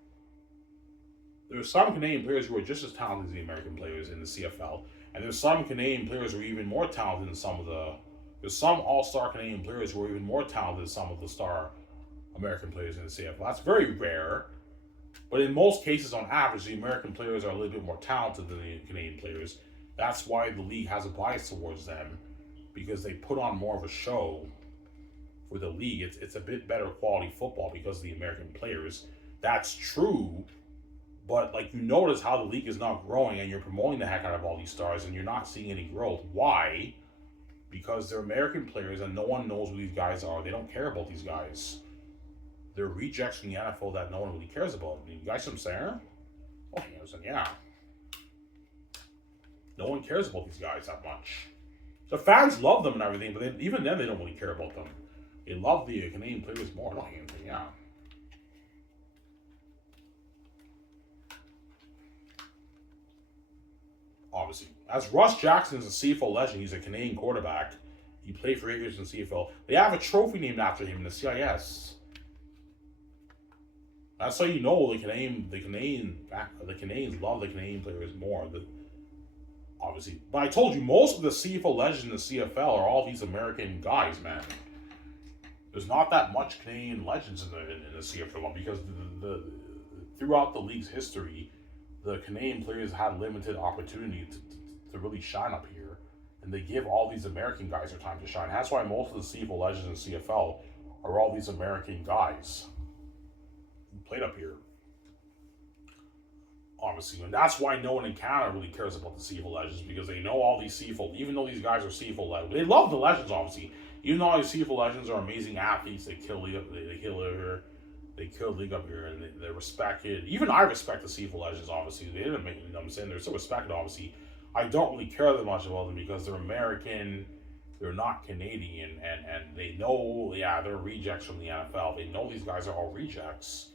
Canadian players who are just as talented as the American players in the CFL. And there's some Canadian players who are even more talented than there's some all-star Canadian players who are even more talented than some of the star American players in the CFL. That's very rare. But in most cases, on average, the American players are a little bit more talented than the Canadian players. That's why the league has a bias towards them, because they put on more of a show for the league. It's a bit better quality football because of the American players. That's true, but like, you notice how the league is not growing, and you're promoting the heck out of all these stars, and you're not seeing any growth. Why? Because they're American players, and no one knows who these guys are. They don't care about these guys. They're rejects from the NFL that no one really cares about. I mean, you guys know what I'm saying? Oh, yeah. No one cares about these guys that much. The fans love them and everything, but even then, they don't really care about them. They love the Canadian players more. No, yeah. Obviously. As Russ Jackson is a CFL legend, he's a Canadian quarterback. He played for 8 years in CFL. They have a trophy named after him in the CIS. That's how you know the Canadians love the Canadian players more. Obviously. But I told you, most of the CFL legends in the CFL are all these American guys, man. There's not that much Canadian legends in the CFL, because throughout the league's history, the Canadian players had limited opportunity to really shine up here. And they give all these American guys their time to shine. That's why most of the CFL legends in CFL are all these American guys who played up here. Obviously, and that's why no one in Canada really cares about the CFL legends, because they know all these CFL, even though these guys are CFL legends, they love the legends, obviously. Even though all these CFL legends are amazing athletes, they kill the league up here, and they're respected. Even I respect the CFL legends, obviously. They didn't make, you know what I'm saying? They're still respected, obviously. I don't really care that much about them because they're American, they're not Canadian, and they know, they're rejects from the NFL. They know these guys are all rejects.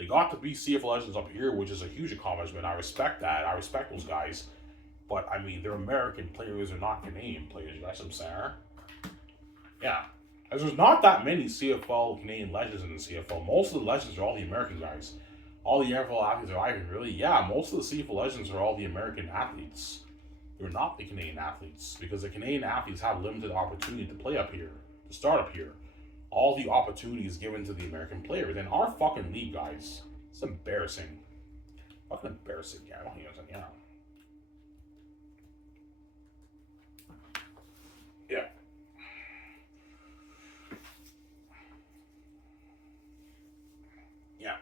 They got to be CFL legends up here, which is a huge accomplishment. I respect that. I respect those guys. But I mean, they're American players, they're not Canadian players. You guys know what I'm saying? Yeah. As there's not that many CFL Canadian legends in the CFL. Most of the legends are all the American guys. All the NFL athletes are Ivan, really? Yeah, most of the CFL legends are all the American athletes. They're not the Canadian athletes because the Canadian athletes have limited opportunity to play up here, to start up here. All the opportunity is given to the American players. And our fucking league, guys, it's embarrassing. Fucking embarrassing. Yeah, I don't think it's yeah. Yeah. Yeah.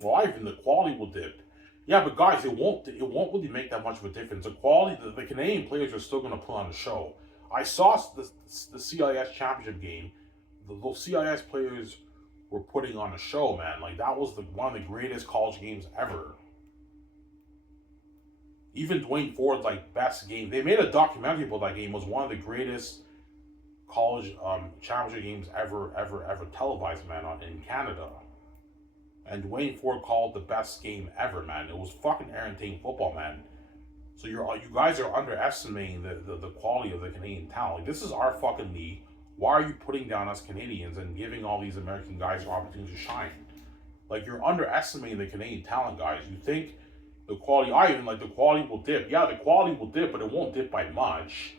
Well, Ivan, the quality will dip. Yeah, but guys, it won't really make that much of a difference. The quality, the Canadian players are still going to put on a show. I saw the CIS championship game. Those CIS players were putting on a show, man. Like that was one of the greatest college games ever. Even Dwayne Ford's like best game. They made a documentary about that game. It was one of the greatest college championship games ever televised, man, in Canada. And Dwayne Ford called the best game ever, man. It was fucking entertaining football, man. So you guys are underestimating the quality of the Canadian talent. Like, this is our fucking league. Why are you putting down us Canadians and giving all these American guys an opportunity to shine? Like, you're underestimating the Canadian talent, guys. You think the quality, I even like the quality will dip. Yeah, the quality will dip, but it won't dip by much.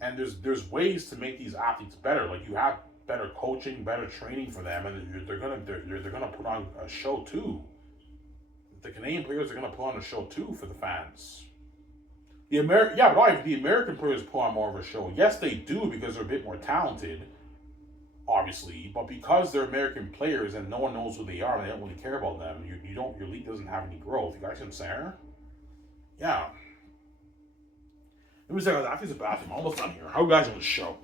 And there's ways to make these athletes better. Like, you have better coaching, better training for them, and they're gonna put on a show too. The Canadian players are gonna put on a show too for the fans. Yeah, right. The American players put on more of a show. Yes, they do because they're a bit more talented, obviously. But because they're American players and no one knows who they are and they don't really care about them, you don't. Your league doesn't have any growth. You guys know what I'm saying? Yeah. Let me say, I think it's a bathroom. I'm almost done here. How you guys on the show?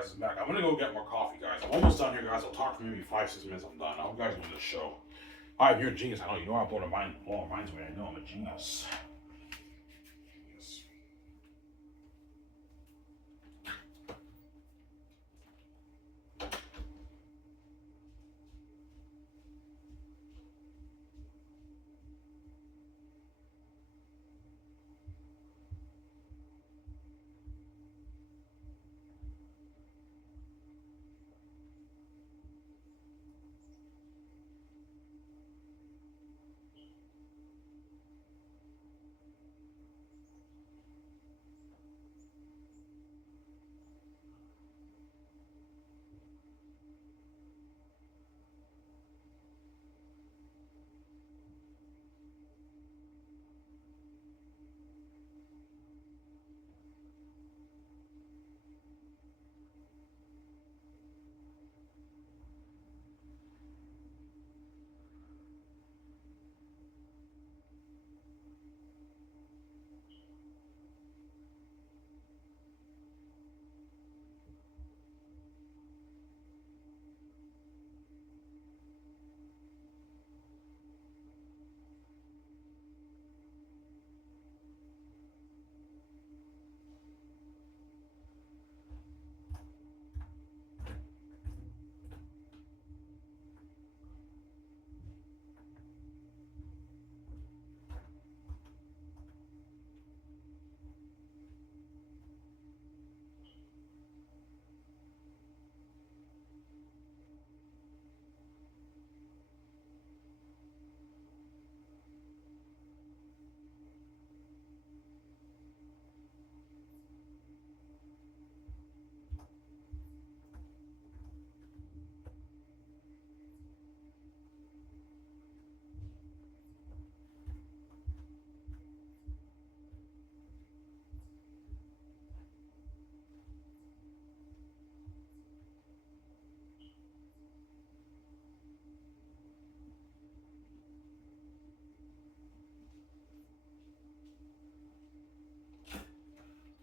guys, I'm back. I'm gonna go get more coffee, guys. I'm almost done here, guys. I'll talk for maybe 5-6 minutes. I'm done. I hope you guys enjoy the show. All right, you're a genius. I know. You know I'm blowing minds away. I know I'm a genius.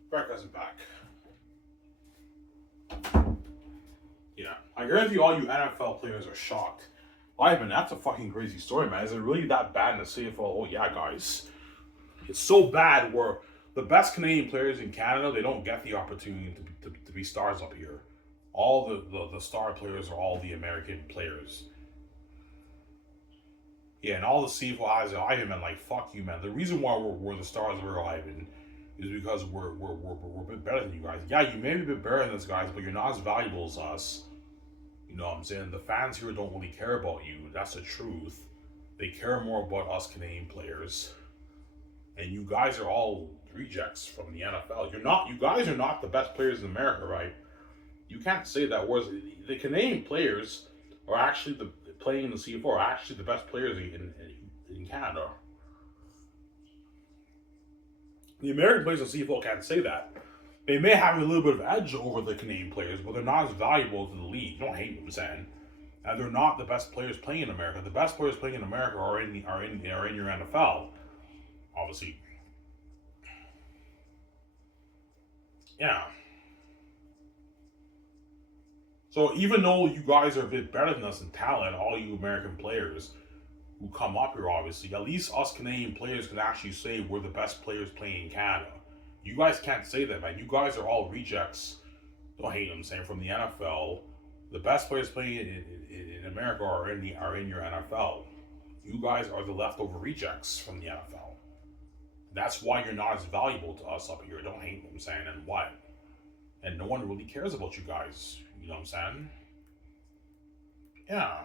Right, guys, I'm back. Yeah, I guarantee all you NFL players are shocked. Ivan, that's a fucking crazy story, man. Is it really that bad in the CFL? Oh yeah, guys. It's so bad where the best Canadian players in Canada, they don't get the opportunity to be stars up here. All the star players are all the American players. Yeah, and all the CFL guys are Ivan, man, like, fuck you, man. The reason why we're the stars we're Ivan is because we're a bit better than you guys. Yeah, you may be a bit better than us guys, but you're not as valuable as us. You know what I'm saying? The fans here don't really care about you. That's the truth. They care more about us Canadian players. And you guys are all rejects from the NFL. You guys are not the best players in America, right? You can't say that. Whereas the Canadian players are actually playing in the CFL are actually the best players in Canada. The American players in CFL can't say that. They may have a little bit of edge over the Canadian players, but they're not as valuable to the league. Don't hate what I'm saying. And they're not the best players playing in America. The best players playing in America are in your NFL. Obviously. Yeah. So even though you guys are a bit better than us in talent, all you American players who come up here, obviously, at least us Canadian players can actually say we're the best players playing in Canada. You guys can't say that, man. You guys are all rejects. Don't hate them, saying from the NFL. The best players playing in America are in your NFL. You guys are the leftover rejects from the NFL. That's why you're not as valuable to us up here. Don't hate what I'm saying, and what? And no one really cares about you guys. You know what I'm saying? Yeah.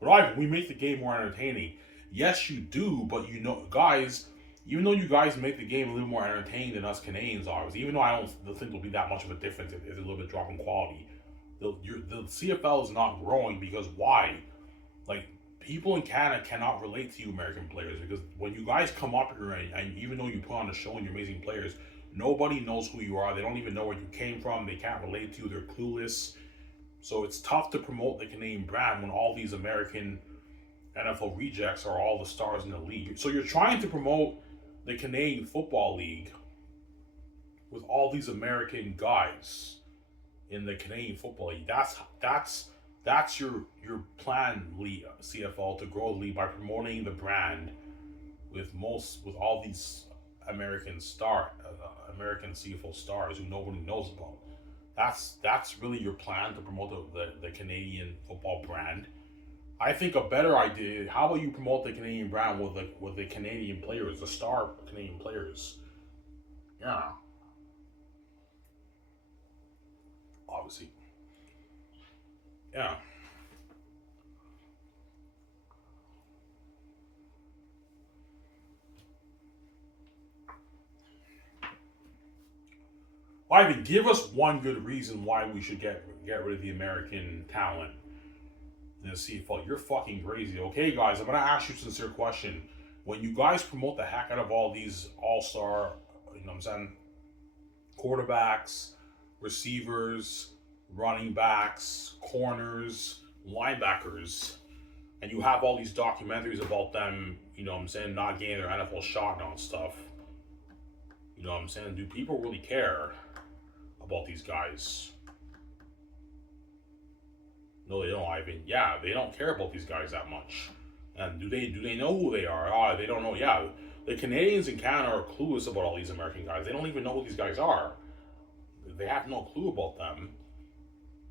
But Ivan, we make the game more entertaining. Yes, you do, but you know, guys, even though you guys make the game a little more entertaining than us Canadians are, even though I don't think there'll be that much of a difference if there's a little bit drop in quality, the CFL is not growing because why? Like, people in Canada cannot relate to you American players because when you guys come up here and even though you put on a show and you're amazing players, nobody knows who you are. They don't even know where you came from. They can't relate to you. They're clueless. So it's tough to promote the Canadian brand when all these American NFL rejects are all the stars in the league. So you're trying to promote the Canadian Football League with all these American guys in the Canadian Football League. That's your plan, league, CFL, to grow the league by promoting the brand with all these American CFL stars who nobody knows about. That's really your plan to promote the Canadian football brand. I think a better idea. How about you promote the Canadian brand with the Canadian players, the star Canadian players? Yeah, obviously. Yeah. Ivan, give us one good reason why we should get rid of the American talent in the CFL. You're fucking crazy. Okay, guys, I'm gonna ask you a sincere question. When you guys promote the heck out of all these all-star, you know what I'm saying, quarterbacks, receivers, running backs, corners, linebackers, and you have all these documentaries about them, you know what I'm saying, not getting their NFL shot and all stuff. You know what I'm saying? Do people really care about these guys? No, they don't, Ivan. Yeah, they don't care about these guys that much. And do they know who they are? Oh, they don't know. Yeah, the Canadians in Canada are clueless about all these American guys. They don't even know who these guys are. They have no clue about them.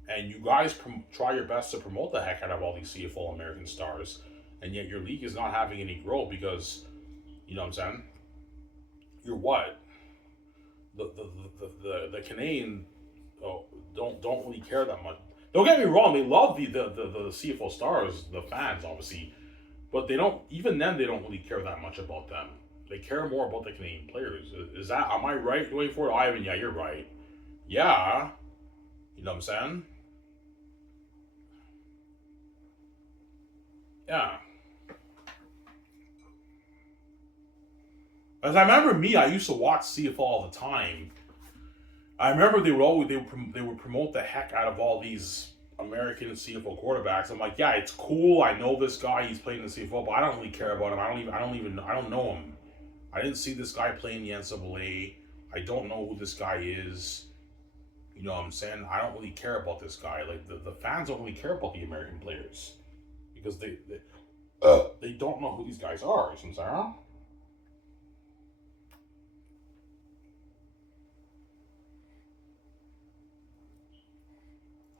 And you guys try your best to promote the heck out of all these CFL American stars, and yet your league is not having any growth because, you know what I'm saying? You're what? The Canadian, oh, don't really care that much. Don't get me wrong, they love the CFL stars, the fans obviously, but they don't. Even then, they don't really care that much about them. They care more about the Canadian players. Is that, am I right going for it, Ivan? Yeah, you're right. Yeah, you know what I'm saying? Yeah. As I remember me, I used to watch CFL all the time. I remember they would promote the heck out of all these American CFL quarterbacks. I'm like, yeah, it's cool. I know this guy. He's playing the CFL, but I don't really care about him. I don't know him. I didn't see this guy playing the NCAA. I don't know who this guy is. You know what I'm saying? I don't really care about this guy. Like the fans don't really care about the American players because they don't know who these guys are. You know what I'm saying?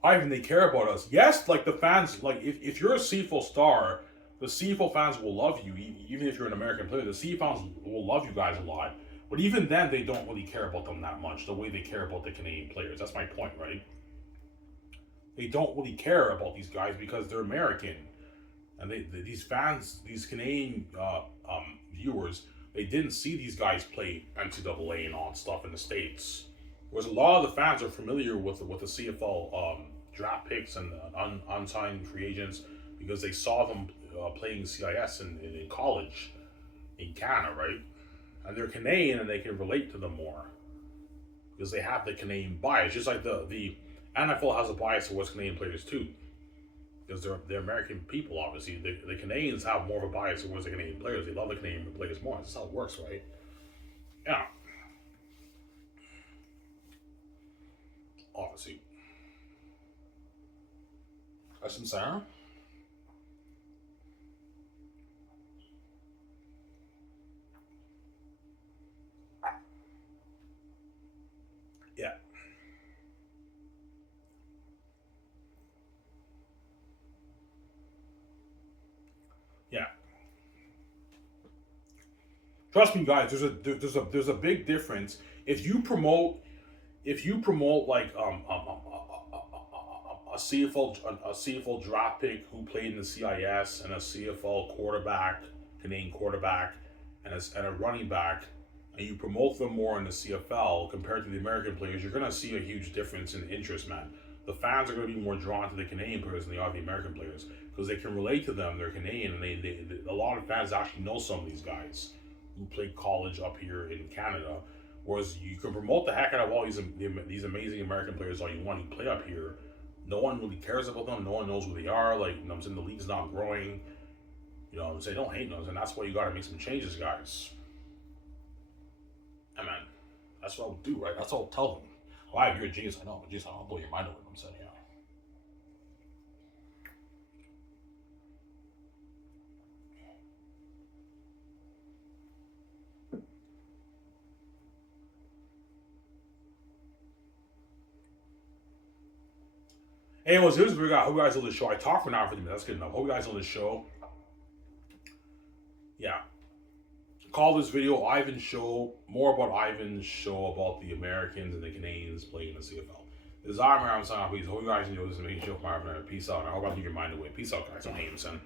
Ivan, they care about us. Yes, like the fans, like if you're a CFL star, the CFL fans will love you. Even if you're an American player, the CFL fans will love you guys a lot. But even then, they don't really care about them that much, the way they care about the Canadian players. That's my point, right? They don't really care about these guys because they're American. And these fans, these Canadian viewers, they didn't see these guys play NCAA and all that stuff in the States. Whereas a lot of the fans are familiar with the CFL draft picks and unsigned free agents because they saw them playing CIS in college in Canada, right? And they're Canadian and they can relate to them more because they have the Canadian bias. Just like the NFL has a bias towards Canadian players too, because they're American people. Obviously, the Canadians have more of a bias towards the Canadian players. They love the Canadian players more. That's how it works, right? Yeah, obviously. That's what I'm saying. Yeah, yeah. Trust me, guys. There's a big difference if you promote like a CFL draft pick who played in the CIS and a CFL quarterback, Canadian quarterback, and a running back, and you promote them more in the CFL compared to the American players, you're gonna see a huge difference in interest, man. The fans are gonna be more drawn to the Canadian players than they are the American players because they can relate to them. They're Canadian, and a lot of fans actually know some of these guys who played college up here in Canada. Whereas you can promote the heck out of all these amazing American players all you want who play up here. No one really cares about them. No one knows who they are. Like, you know what I'm saying, the league's not growing. You know what I'm saying? Don't hate those, and that's why you got to make some changes, guys. That's what I would do, right? That's what I'll tell them. Why, you're a genius. I know, I'm a genius. I'll blow your mind away. I'm saying, yeah. Anyways, here's what we got. Who guys on the show? I talked for an hour 50 minutes. That's good enough. Who guys on the show? Yeah. Call this video Ivan's show. More about Ivan's show about the Americans and the Canadians playing in the CFL. This is Ivan. I'm signing off. Please, hope you guys enjoy this amazing show from Ivan. Peace out. I hope I leave your mind away. Peace out, guys. I'm Jameson.